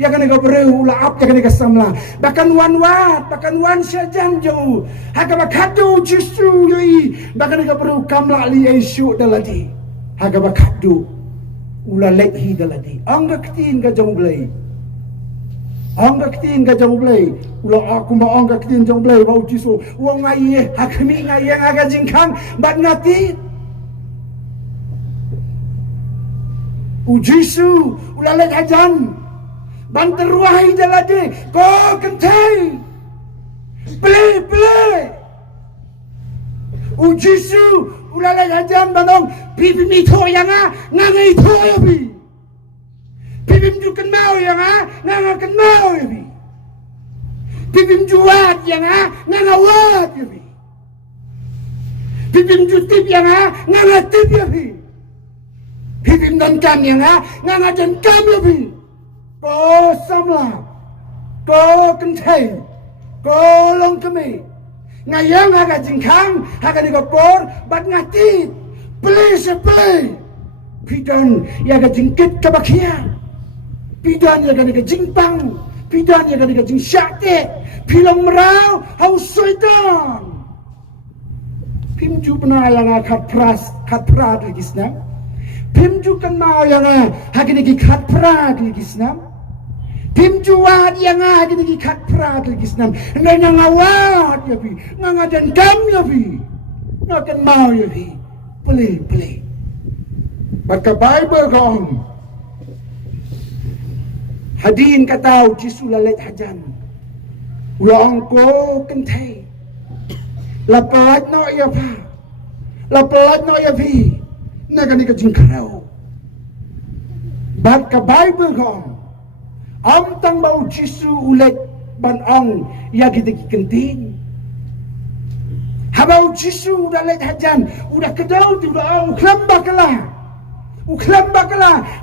ya kan ka breu laap ya kan ka samla bahkan wan sajan jo haga bakadu Jisu yoi bahkan ka breu kamla li Yesu daladi haga bakadu ula lehi daladi angga ktin ka jong blai ula aku ma angga ktin jong blai wa Jisu wong ngai hakmi ngai yang aga jingkang bat ngati Jisu ulalek hajan banteruai jalade ko kentai play Jisu ulalek hajan banong pipi mito yang ngangai to yabi pipi mjukan mau yang ngangakan mau yabi pipi mjuat yang ngangawat yabi pipi mjutip yang ngangatip yabi pipim dan kam yang nganajan kam lebih ko samla ko kentai ko long kemi ngayang aga jingkang aga digopor bat ngati play pidon ya aga jingkit kabakia pidon ya aga jingpang pidon ya aga jingsyate pilong merau haus soitan pimju penayang kat pras lagi senang pimjukan mau yang hagini ki khat prad lagi senam pimjuat yang hagini ki khat prad lagi senam nang ngawat ya bi ngangadan kam ya bi ngakan mau ya bi peli maka Bible kong Hadin katau Jisu lalet hajan. Ulang ko kentay. Lapalat no ya pa. Lapalat no ya vi. Nagani ka jingkarao. Bat ka Bible ko. Tang bau Jisu ulet ban ong ya kita kenting. Habau Jisu udah let hajan, udah kedau tu udah ong klambaklah.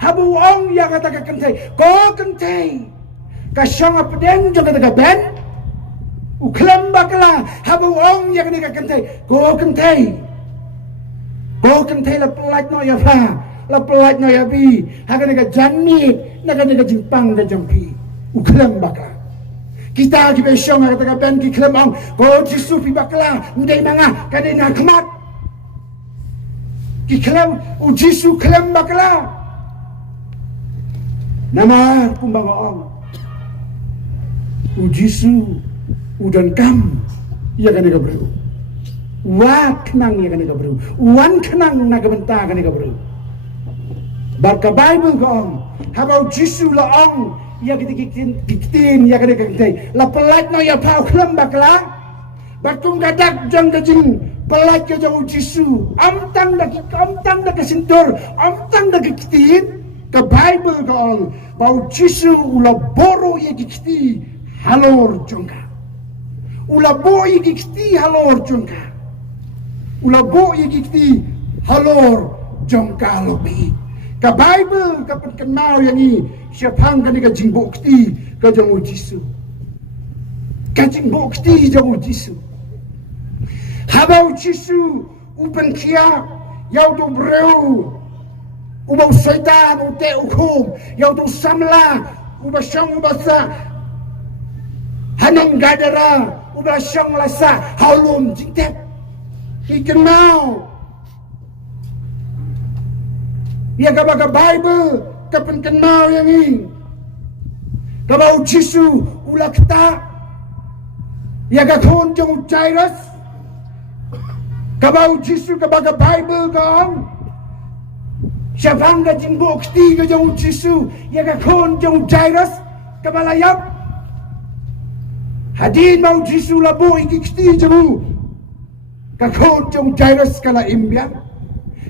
Habu ong ya kata ka kentai, ko kentai. Ka syang apden jong kata ka ben. Klambaklah, habu ong ya kata ka kentai, ko kentai. Ko kentai la pelat no ya fa, la pelat no ya bi. Haga ka janni, naga ka jimpang da jampi. Klambaklah. Kita di besyong kata ka ben ki klemong, ko Jisu pi bakla, ndai manga kade na kmat. Ki klem u Jisu klem bakla. Nama pumbangaong. U Jisu udan kam ya kane ka bro. Wa kenang ya kane ka bro. Wan kenang na ka benta kane ka bro. Barka Bible ko habau Jisu la ong ya kitin ya kene kente la pelat no ya pau klem bakla batung gadak jang gajing pelat ke jang Jisu amtang da kesintur amtang da kitin ke Bible gong bau Jisu ula boro ya kiti halor jongka ula bo ya kiti halor jongka ula bo ya kiti halor jongka lobi ka Bible ka kenal yang ni siapang kan ka jingbo kti ka jang Jisu ka jingbo kti jang Jisu habau Jisu upan kia yau do breu ubau syaitan ute hukum yau do samla ubashang ubasa hanang gadara ubashang lasa haulum jingtep ikenau ya ka Bible kapan kenal yang ini kabau Jisu ulakta ya ka kon jong Jairus kabau Jisu kabaga Bible kong siapang ka jingbo kti ka jong Jisu ya ka kon jong Jairus kabalayap hadin mau Jisu labo ikikti jong ka kon jong Jairus kala imbiak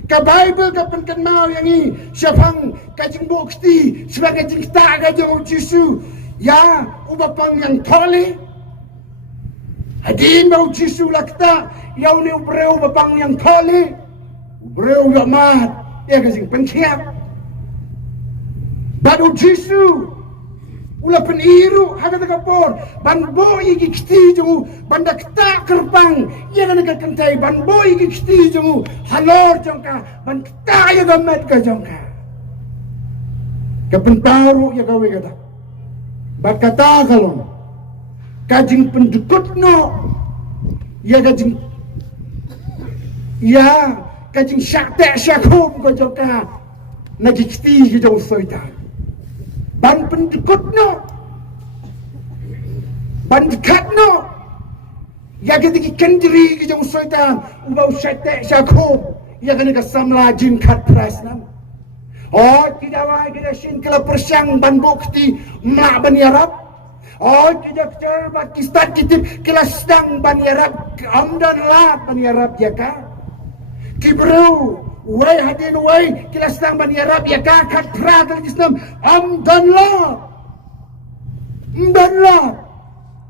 ka Bible ka penkenal yang ini siapang kajing bukti sebagai jingta ka jong Jisu ya ubapang yang toli hadin mau Jisu lakta yau ni ubreu bapang yang toli ubreu gamat ya kajing penkiap badu Jisu ula peniru haga takapor ban boy gikti jong banda kta kerpang ya kana kentai ban boy gikti jong halor jongka ban kta ya gamat ka jongka kapentaru ya gawe kata bakata kalon kajing pendukut no ya kajing syakte syakum ka jongka na gikti jong soitan ban pendukut no ban dekat no ya kita kendiri ke jong syaitan ubau syaitan syakum ya kena kesamla jin kat pras nam oh tidak wai kita shin kala persyang ban bukti mak ban yarab oh tidak cerbat kistat kitip kala sedang ban yarab amdan la ban yarab ya ka kibru wai hadin wai kila sedang ban yarab ya kakat pradal Islam amdanlah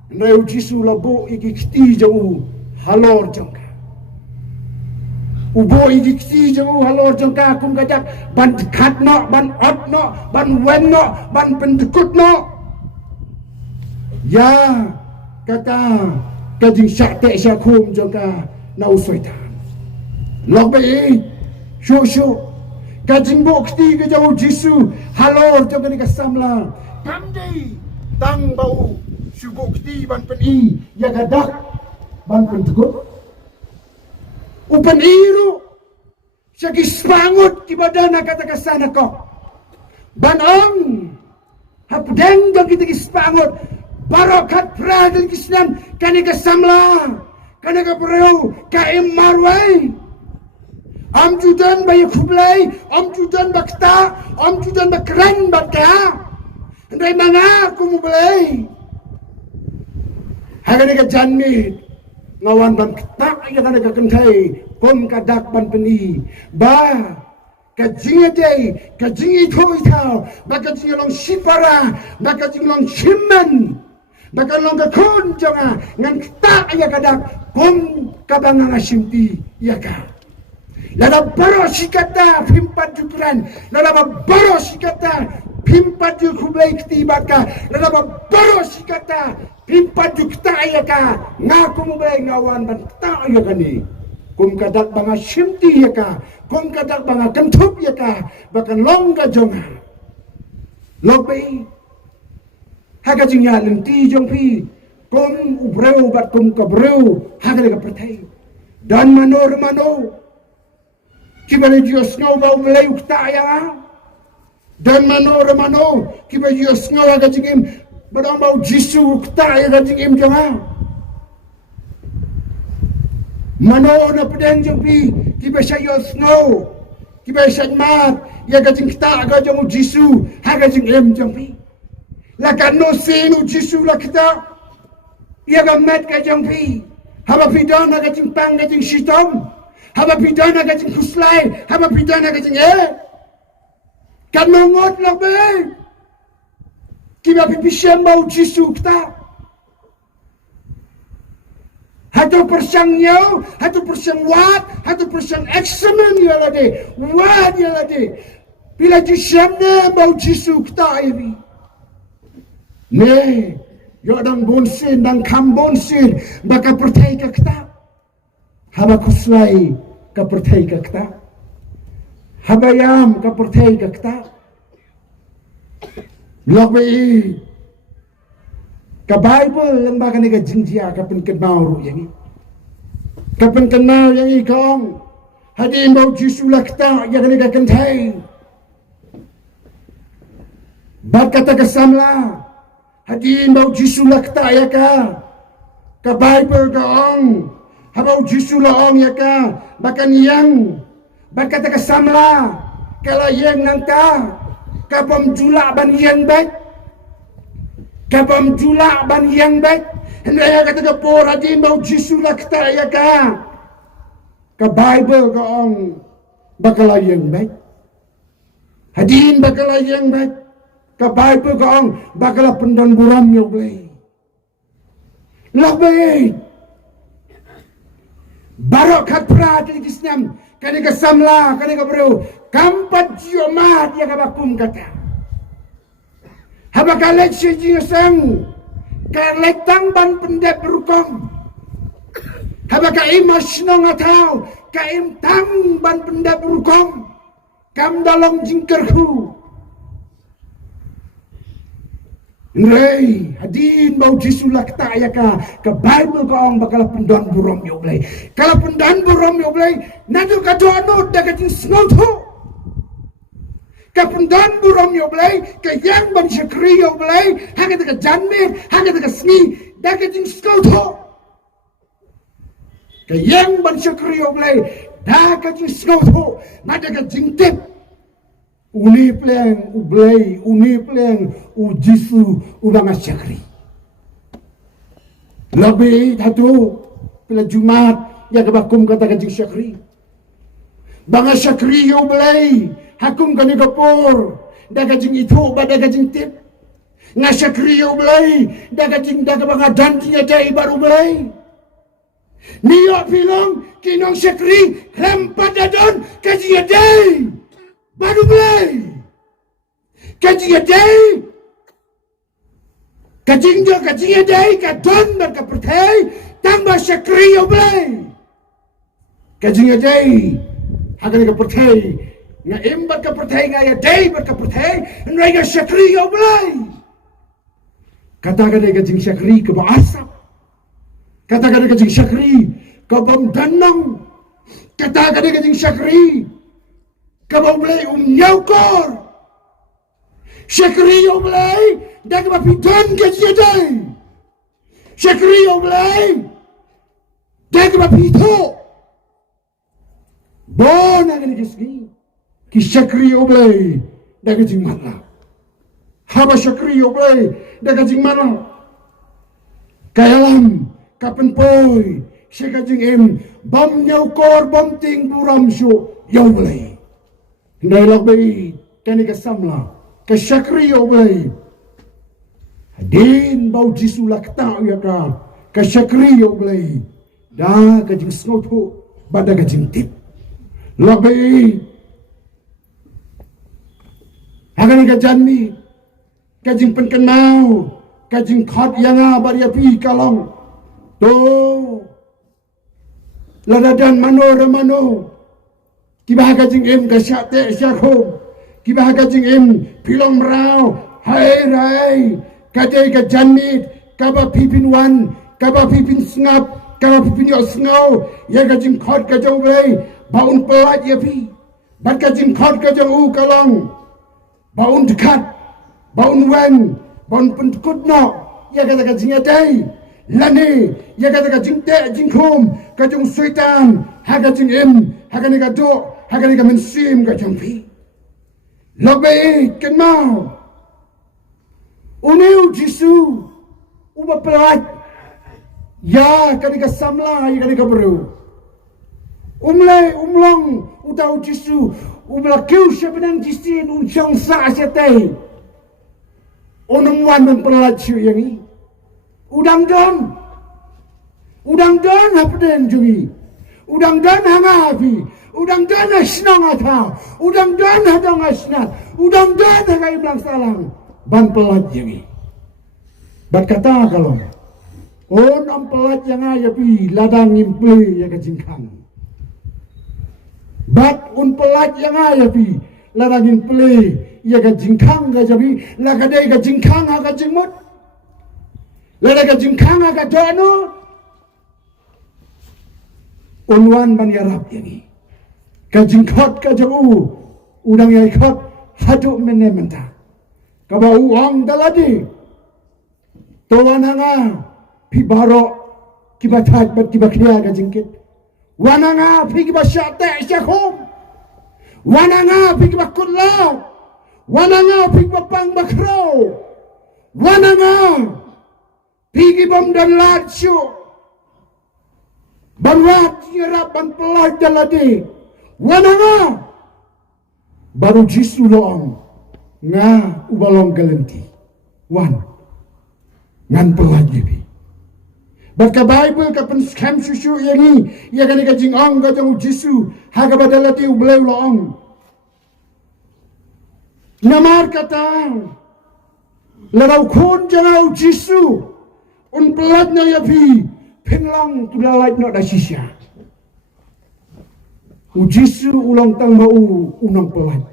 neu Jisu labo ikikti jauh halor jangka ubo ikikti jauh halor jangka kum gajak ban dekat no ban ot no ban wen no ban pendekut no ya kata kajing syakte syakum jangka nau syaitan lobe Shosho, kajing bukti ke jauh Jisu halor jauh ke samla tamdi tang bau su bukti ban peni ya gadak ban pentukut upan iru sagi spangut ki badana kata kasana ko ban ong hapdeng jauh kita ki spangut barokat pradil kisnan kani ke samla kani ke pereu ka marwai Am judan bayi kublai, am judan bakta, am judan bakran bakta. Andai mana aku mau beli. Hagan ka janmit. Ngawan ban ketak ya kan ka kentai. Kom kadak ban peni. Ba kajing day, kajing ito itaw, baka jing long sipara, baka jing long shiman, baka long kakon jonga, ngan ketak ya kadak. Kom kabang asimti ya ka. Lada baro sikata pimpat jukuran, lada baro sikata pimpat jukublai ketibaka, lada baro sikata pimpat jukta ayaka, ngaku mublai ngawan ban ta ayaka ni. Kum kadak banga simti yaka, kum kadak banga kentup yaka, bahkan longga jonga. Lobai haga jingya lenti jongpi, kum ubreu bat kum kabreu, haga lega pertai. Dan mano kibali Diyos nga ba umulay ukta ya? Dan mano kibali Diyos nga aga jingim badang ba Jisu ukta ya aga jingim janga. Mano na pedang jengpi kibali siya Diyos nga kibali siya mat ya aga jing kita aga jang Jisu aga jingim jengpi. Lakan no sinu Jisu la kita ya aga mat ka jengpi. Haba pidan aga jing pang aga jing shitong. Haba pidana ka jing kuslay, haba pidana ka jing kan mongot lang ba? Kiba pipisyang mau Jisu kita. Hatu persyang nyaw, hatu persyang wat, hatu persyang eksamen yalade, wat yalade. Bila jisyam na mau Jisu kita ini. Ne, yodang bonsin, dang kam bonsin, baka pertai ka kita. Haba kuslay, kapertai ka kita. Habayam kapertai ka kita. Lokbai ka Bible lembaga ni ka jinjia kapen kenau yang ini. Kapen kenau yang ini kong. Hadi mau Jisu la kita yang ni ka kentai. Bat kata kesamla. Hadi mau Jisu la kita ya ka. Ka Bible kong. Habau Jisu la ong ya ka. Bahkan yang berkata kesamla kalau yang nangka kapam jula ban yang baik kapam jula ban yang baik hendak kata ke por hadi mau Jisu la kita ya ka Bible ka ong bakal yang baik hadin bakal yang baik ka Bible ka ong bakal pendan buram yo blai lah baik barokat pradil Islam kani ka samla kani ka bro kampat jomat ya ka bakum kata haba kalek si jiusang kalek tangban pendek berukong haba ka imas nang atau ka im tangban pendek berukong kam dalong jingkerku Nrei, hadin mau Jisu la kita ya ka Bible ka ong bakal pendan burom yo blai. Kalau pendan burom yo blai, nadu ka dono daga jing snotho. Ka pendan burom yo blai, ka yang bang syakri yo blai, hanga daga janmir, hanga daga sni, daga jing snotho. Ka yang bang syakri yo blai, daga jing snotho, nadaga jing tip. Uni pleng ublay, uni pleng ujisu ubang syakri. Lebih hatu pila Jumat ya kebakum kata kajing syakri. Bang syakri ublay hakum kani kapur. Da kajing itu bada kajing tip. Nga syakri ublay da kajing da kabang danti aja baru ublay. Niyo pilong kinong syakri lempat dadon kajing adai. Baru mulai kajing adai kajing adai kadon mereka pertai tambah syakri mulai kajing adai hagan ka pertai nga imbat ka pertai nga adai mereka pertai nga syakri mulai katakan kajing syakri ke asap katakan kajing syakri ke bom danang katakan kajing syakri kamu mulai nyokor syakri mulai dah kebapidon kejadian syakri mulai dah kebapito bon akan kisni ki syakri mulai dah kejing matla haba syakri oblay da kajing mana kayalam kapen poi si kajing em bam nyau kor bam ting buram syu yau blay ndai lak bay kani ka samla ka syakri oblay din bau jisu lak ta ya ka syakri oblay da kajing snotho bada kajing tip lak bay Hagan ka janmi, kajing penken mau, kajing khot yanga baria pi kalong. To ladadan mano ramano. Kibah kajing em ka syate syakhom. Kibah kajing em pilong merau. Hai rai, kajai ka janmi, kaba pipin wan, kaba pipin sngap, kaba pipin yo sngau. Ya kajing khot kajau blai, baun pelat ya pi. Bat kajing khot kajau u kalong. Baun dekat, baun wen, baun pentkut no, ya kata kajing adai, lani, ya kata kajing te, jingkum, kajung suitan, ha kajing im, ha kani kadok, ha kani kamensim kajung pi. Lobe ken mau, uniu jisu, uba pelat, ya kani kasamla, ya kani kabru. Umlong, utau jisu, Ublakiu sebenang jisin uncang sa setai. Onong wan memperlacu yang ini. Udang don apa den jungi. Udang don hanga api. Udang don asnang ata. Udang don hadang asnat. Udang don hanga iblang salang. Ban pelat yang ini. Bat kata kalau. On am pelat yang api ladang imple ya kajingkang. Bat un pelat yang ada pi laragin play ya ka jingkang ga jabi la ka dei ka jingkang ka jingmut la ka jingkang ka dono unwan ban yarap yani ka jingkhot ka jau udang yai khot hadu menne menta ka ba uang daladi towananga pi baro kibatat bat kibaklia ka jingkit Wananga pigi ba syate syakhom. Wananga pigi ba kutlaw. Wananga pigi ba pang bakro. Wananga pigi bam dan latsyo. Banwat nyerap ban pelaj daladi. Wananga baru jisu loong nga ubalong galenti. Wan ngan pelaj yebi. Baca Bible kapan skam susu yang ia kan kajing ong kajang jisu haga badalati ubleu loong. Namar kata larau kun jangau jisu un pelatnya ya pi penlang tu lalai no dasisya. Ujisu ulang tang mau unang pelat.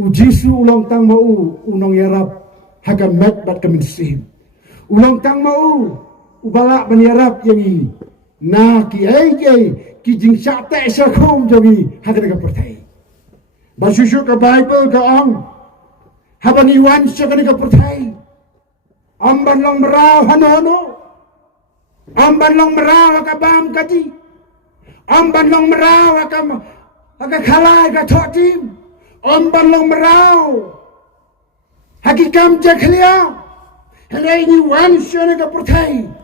Ujisu ulang tang mau unang yarap haga mat bat kaminsim. Ulang tang mau ubala menyerap yang ini. Na ki ki jing syate syakum jawi hakana ka pertai. Basusu ka Bible ka ang habang iwan siya ka pertai. Amban long merau hano. Amban long merau ka bam kati. Amban long merau ka khalai ka thotim. Amban long merau hakikam jaklia. Helai ni wan siya ka pertai.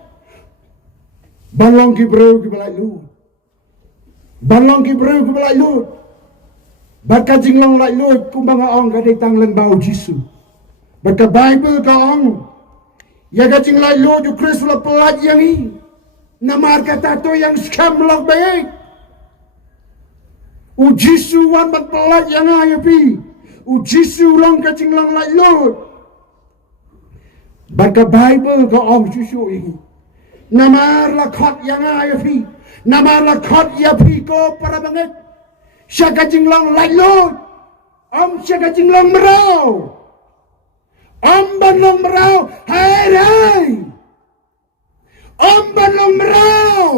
Balong ki breu ki balai lu. Balong ki breu ki balai lu. Baka jinglong lai lu kumbang ong ka ditang lang bau Jisu. Baka Bible ka ong. Ya ka jing lai lu ju Kris la pelat yang ni. Namar kata to yang skam lang baik. U Jisu wan bat pelat yang ayapi. U Jisu lang ka jinglang lai lu. Baka Bible ka ong susu ini. Namar lakot yang ayapi. Namar lakot yapi ko para banget. Siya ka jinglang laylot. Siya ka jinglang meraw. Banlong meraw. Hai. Banlong meraw.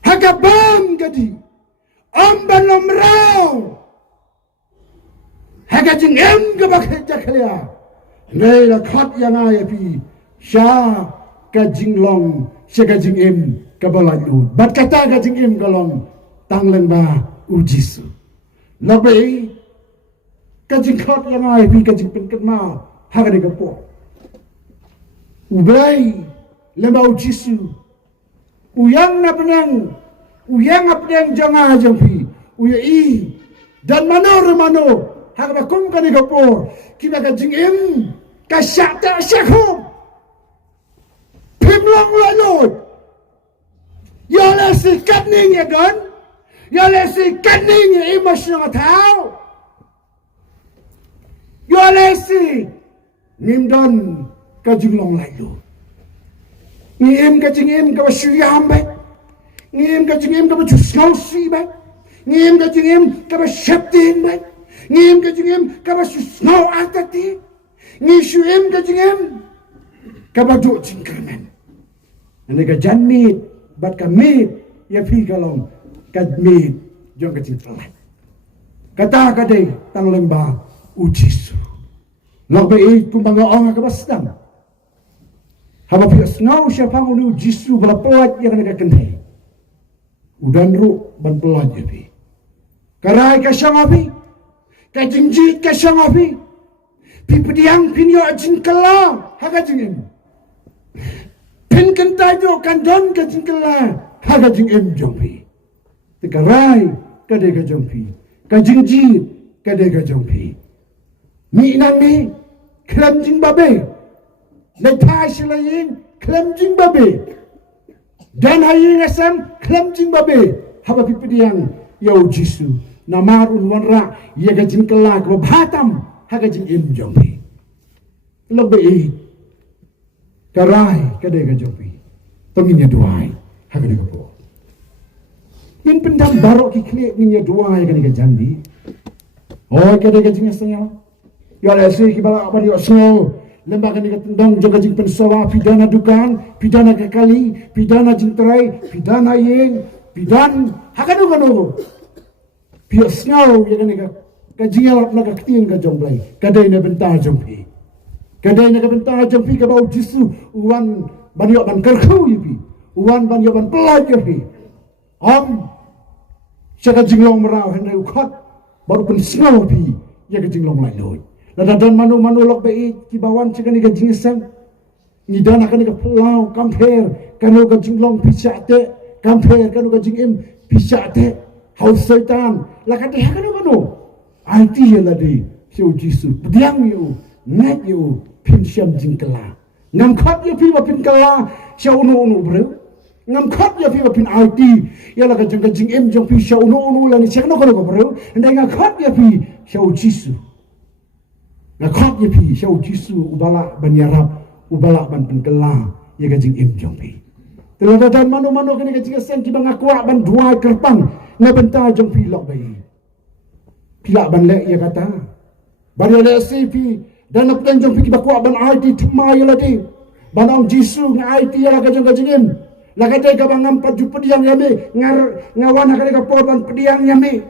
Hagabam gadi. Banlong meraw. Hagajing gabakit jaklia. Ngay lakot yang ayapi. Siya kajinglong siya kajing kabalayud. Bat kata kajing kalong tanglan ba ujisu. Labi kajing kot yang ai pi kajing penken ma hagani kapo ubai lembau jisu uyang na penang uyang apnang janga jampi uya i dan mano hagaba kum kani kapo kiba kajing im kasyak tak syakum pimlong lalot ya lesi kaning ya kan ya lesi kaning ya imas nga tao ya lesi nimdon kajing long layo ngim kajing im ka syuyam ba ngim kajing im ka jusnau si ba ngim kajing im ka syaptin ba ngim kajing im ka susnau atati ngishu im kajing im ka du jingkermen ane ka janmit bat ka mit ya pi kalong kadmit jong kajing telat kata kadai tang lemba ujisu lagbe kumbaga ong ka basdam haba pi snau siapa ngunu ujisu bala pelat yang ka kentai udan ru ban pelat ya pi karai ka shangapi ka jingjit ka shangapi pi pediang pinyo jingkala haga jingim pin kentai jo kandon ka jingkala haga jingim jongpi tikarai kade ka jongpi ka jingjit kade ka jongpi mi nami klam jing babe le thai silayin klam jing babe dan hayin asam klam jing babe haba pi pediang yau jisu namarun wanra ya ka jingkala ka batam haga jing im jongpi lobe karai kade ka jongpi penginya duai haga ka po min pendam barok ki kle minnya duai ka jambi oh kade ka jing asanya ya lesi ki bala apa dia so lembaga ni tendang jaga jing pensawa pidana dukan pidana kekali pidana jingterai pidana yeng pidan haga no kanu pias ngau ya ka kajingal na kaktiin ka jomblay kadai na bentar jompi kadai na ka bentar jompi ka bau jisu uwan banyo ban karkhu yipi uwan banyo ban pelaj yipi siya ka jinglong maraw henry ukhat baru pun snow pi ya ka jinglong lai loy nadadan manu lok bai kibawan siya ka ni ka jingisang ngidana ka ni ka pelaw kamper kanu ka jinglong pi syate kamper kanu ka jingim pi syate haus setan lakati hakanu kanu IT ladi siu jisu pediang yu ngat yu pin syam jingkala ngam khat yu pi pin kala siu unu bro ngam khat yu pi pin IT ya la ka jing em jong pi siu unu la ni siang no ko bro ndai ngam khat yu pi siu jisu ngam khat yu pi siu jisu ubala ban yarab ubala ban pin kala ya ka jing em jong pi telada dan manu kini ka jing sen ki bang akwa ban dua kerpang ngabenta jong pi lok bai pila ban le ya kata bari le CP dan nak dan jong pi bakwa ban IT thmai la ti ban ong jisu nga IT ya ka jong kajingim la ka ka bang ngam paju pediang yame ngawan ka ka por ban pediang yame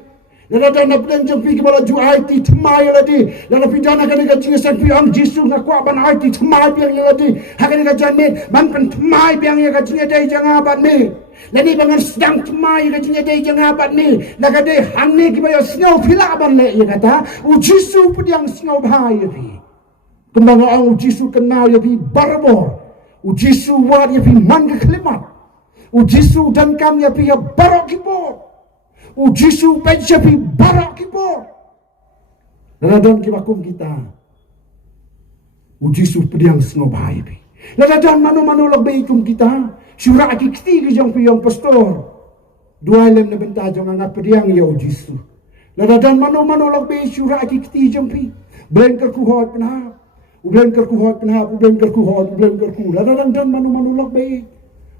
la ka nak dan jong pi bala ju IT thmai la ti la ka pidana ka ka jing san pi ong jisu nga kwa ban IT thmai biang ya ti ha ka jamet ban pen thmai biang ya ka jing dai janga ban me lani bangan sedang temai ka jinya dai jang abat ni laga dai hanne ki bayo snow pila ban le ya kata ujisu pediang snow bahai ya pi kembang ang ujisu kenal ya pi barbor ujisu wat ya pi man ke klimat ujisu dan kam ya pi ya barok kipo ujisu pen ya pi barok kipo dan ki bakum kita ujisu pediang snow bahai pi laga manu lebih kum kita syura aki kiti jong piyong pastor dua lem na benta jong nga pediang ya ujisu ladadan mano lok be syura aki kiti jong pi blen ker ku hot penha ublen ker ku hot penha ublen ker ku hot ublen ker ku ladadan dan mano lok be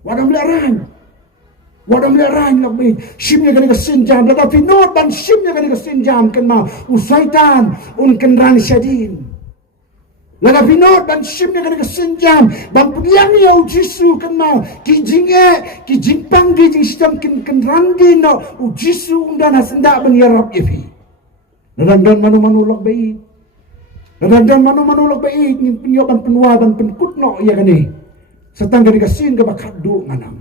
wadam leran lok be shimnya kan ka sinjam lada pinot ban shimnya kan ka sinjam kan ma usaitan un kan ran syadin laga pinot ban shimnya kan ka sinjam ban pediang ya ujisu kan ma ki jingpang ki jing sistem kan randi no ujisu undana senda ban yarap yefi dan manu lok be dan manu lok be ngin pinyo ban penua ban penkut no ya kan setang dari kasin ke bakat do nganam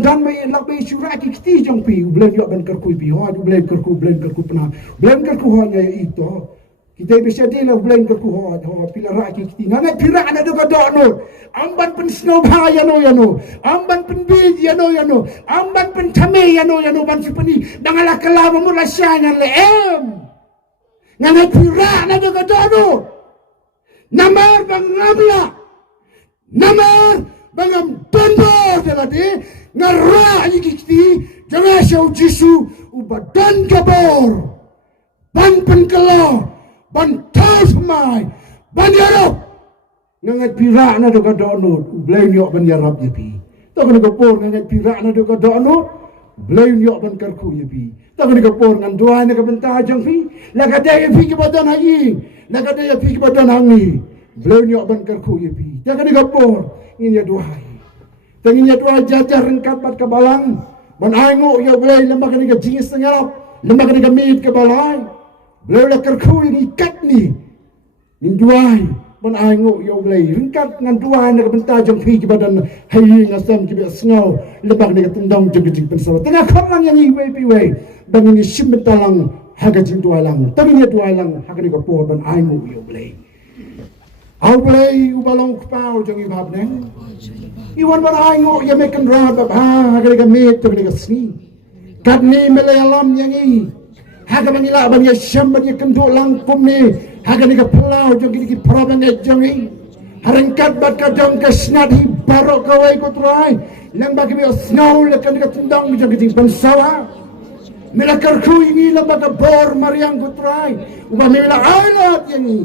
dan mai lak be syura ki kiti jong pi ublen yo ban kerku pi ho ublen kerku pena ublen kerku ho nya itu Kita bisa dia bulan ke kuhad, pila raki kita. Ngangai pira anak do kadano. Amban pen snow ba yano. Amban pen bid yano. Amban pen tame yano ban sipani. Dangala kalawa mo lasyanya leem. Ngangai pira anak do kadano. Namar bang ngamla. Namar bangam tondor delati. Ngara yikiti. Jangan syau jisu ubadan kabor. Ban pen kalaw. Ban taus mai ban yarap ngangat pira na do kadono blain yo ban yarap yepi to kan ko por ngangat pira na do kadono blain yo ban karku yepi to kan ko por ngan doa na ka benta jang fi la ka de yepi ki badan hayi la ka de yepi ki badan hangi blain yo ban karku yepi to kan ko por ngin ya doa tangin ya doa jajar rengkat pat ka balang ban aingo yo blain lembak ni ka jingis ngarap lembak ni ka mit ka balai Lalu kerkui ni ikat ni, induai ban aingo yo blai ringkat ngan duai nak bentar jong pi badan hayi ngasam ki sngau lebak ni tendang jong jing pensawa tengah khamlang yang iwe piwe ban ni sim bentalang haga jing duai lang tapi ni duai lang haga ni ko por ban aingo yo blai au blai u balong kpau jong i bab neng iwan ban aingo ya mekan ra ba haga ni met to ni sni kat ni melayalam yang i haga bangila bang ya syam bang ya kenduk langkum ni haga ni ka pelau jong ki problem e jong i harangkat bat ka jong ka snat hi barok ka wai ko trai lang bagi bi snow le kan ka tundang jong ki pensawa melakar ku ini lang baka bor mariang ko trai uba mela ailat yang i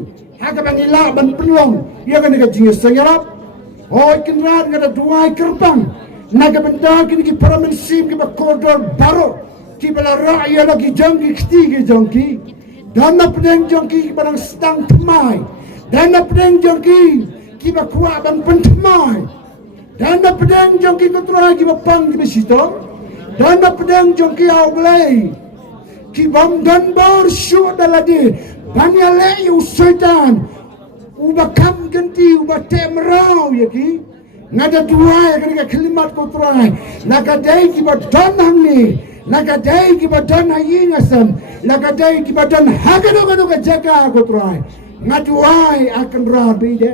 haga bangila ban peluang ya kan ka jing sangarap oi kinrat ngada duai kerbang naga benda ki problem sim ki ba koridor barok ki bala raya lagi jangki ketiga jangki dana pedang jangki barang sedang temai dana pedang jangki ki ba kuat ban pentemai dana pedang jangki ketua ki ba pang ki besito dana pedang jangki au blai ki bam dan bar syu daladi banya le yu setan uba kam ganti uba temrau ya ki ngada dua kan kalimat ketua nakadai ki ba danang ni Lagadai ki badan hayi ngasam lagadai ki badan hagado ka jaga ko trai ngaduai akan rabi de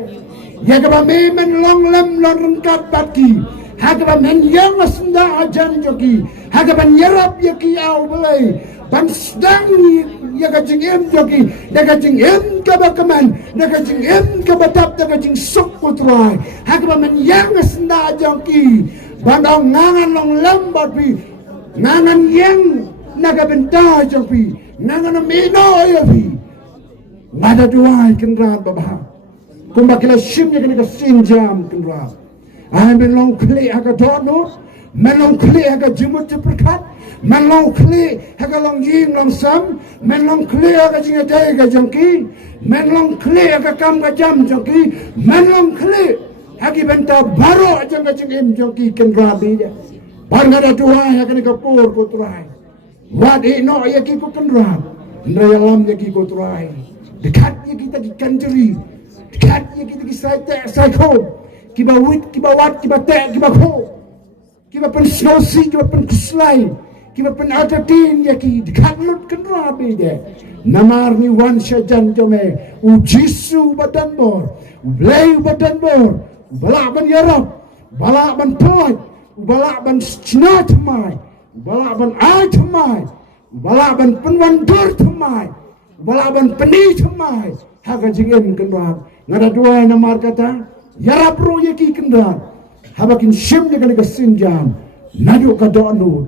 ya ka me men long lem lon rengkat batki hagaba men yang asnda ajan joki hagaba nyerap yaki au belai ban sedang ya ka jingem joki da ka jingem ka bakaman da ka jingem ka batap da ka jing sok ko trai hagaba men yang asnda joki bandong ngangan long lem batpi nangan yang naga benta japi nangan mino yapi ngada duai kenrat babah kumbakila shimnya kena sinjam kenrat ai melong kle aga dono melong kle aga jimut perkat melong kle aga long ying long sam melong kle aga jinga dai ga jangki melong kle aga kam ga jam jangki melong kle hagi benta baro jangga jingim jangki kenrat dia Parngada tuai akan kapur ko tuai. Wadi no ya ki ko kenram. Ndra alam ya ki ko tuai. Dekat ya kita ki kanjeri. Dekat ya kita ki sai ko. Ki ba wit, ki ba wat, ki ba te, ki ba ko. Ki ba pen snosi, ki ba pen kuslai. Ki ba pen atatin ya ki dekat lut kenram de. Namar ni wan syajan jome. Ujisu badan bor. Blay badan bor. Balak ban yarab. Balak ban poit. Balak ban cina temai, balak ban ai temai, balak ban penwandur temai, balak ban peni temai. Haga jingem kendran. Ngada dua namar kata, yarap ro yeki kendran. Habakin sim ni kena sinjam. Nadu kadonu,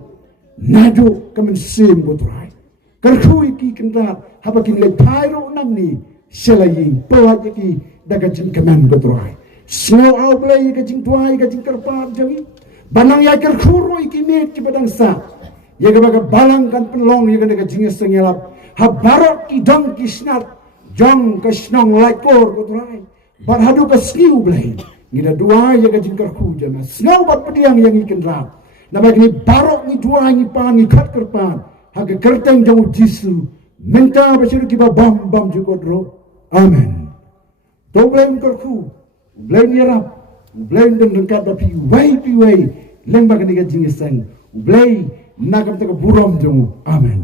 nadu kamen sim butrai. Kerku yeki kendran. Habakin lepai ro namni selayin pelat yeki daga jing kamen butrai. Snow au blay kajing tuai kajing kerpat jawi. Banang ya kerkuru iki met ki badang sa ya ga balang kan penlong ya ga jingis sengelap ha barok ki dong ki snat jong ka snong lai kor ko trai bar hadu ka skiu blai ngida dua ya ga jing kerku jama snow bat pediang yang ikan rap na bagi barok ni dua ni pan ni khat kerpan ha ga kerteng jong jisu menta basiru ki ba bam bam juko dro amen to blai kerku blai ni rap Blay dan rengkat tapi piwai lembag ni ka jingisang blay nagam ta buram jong amen.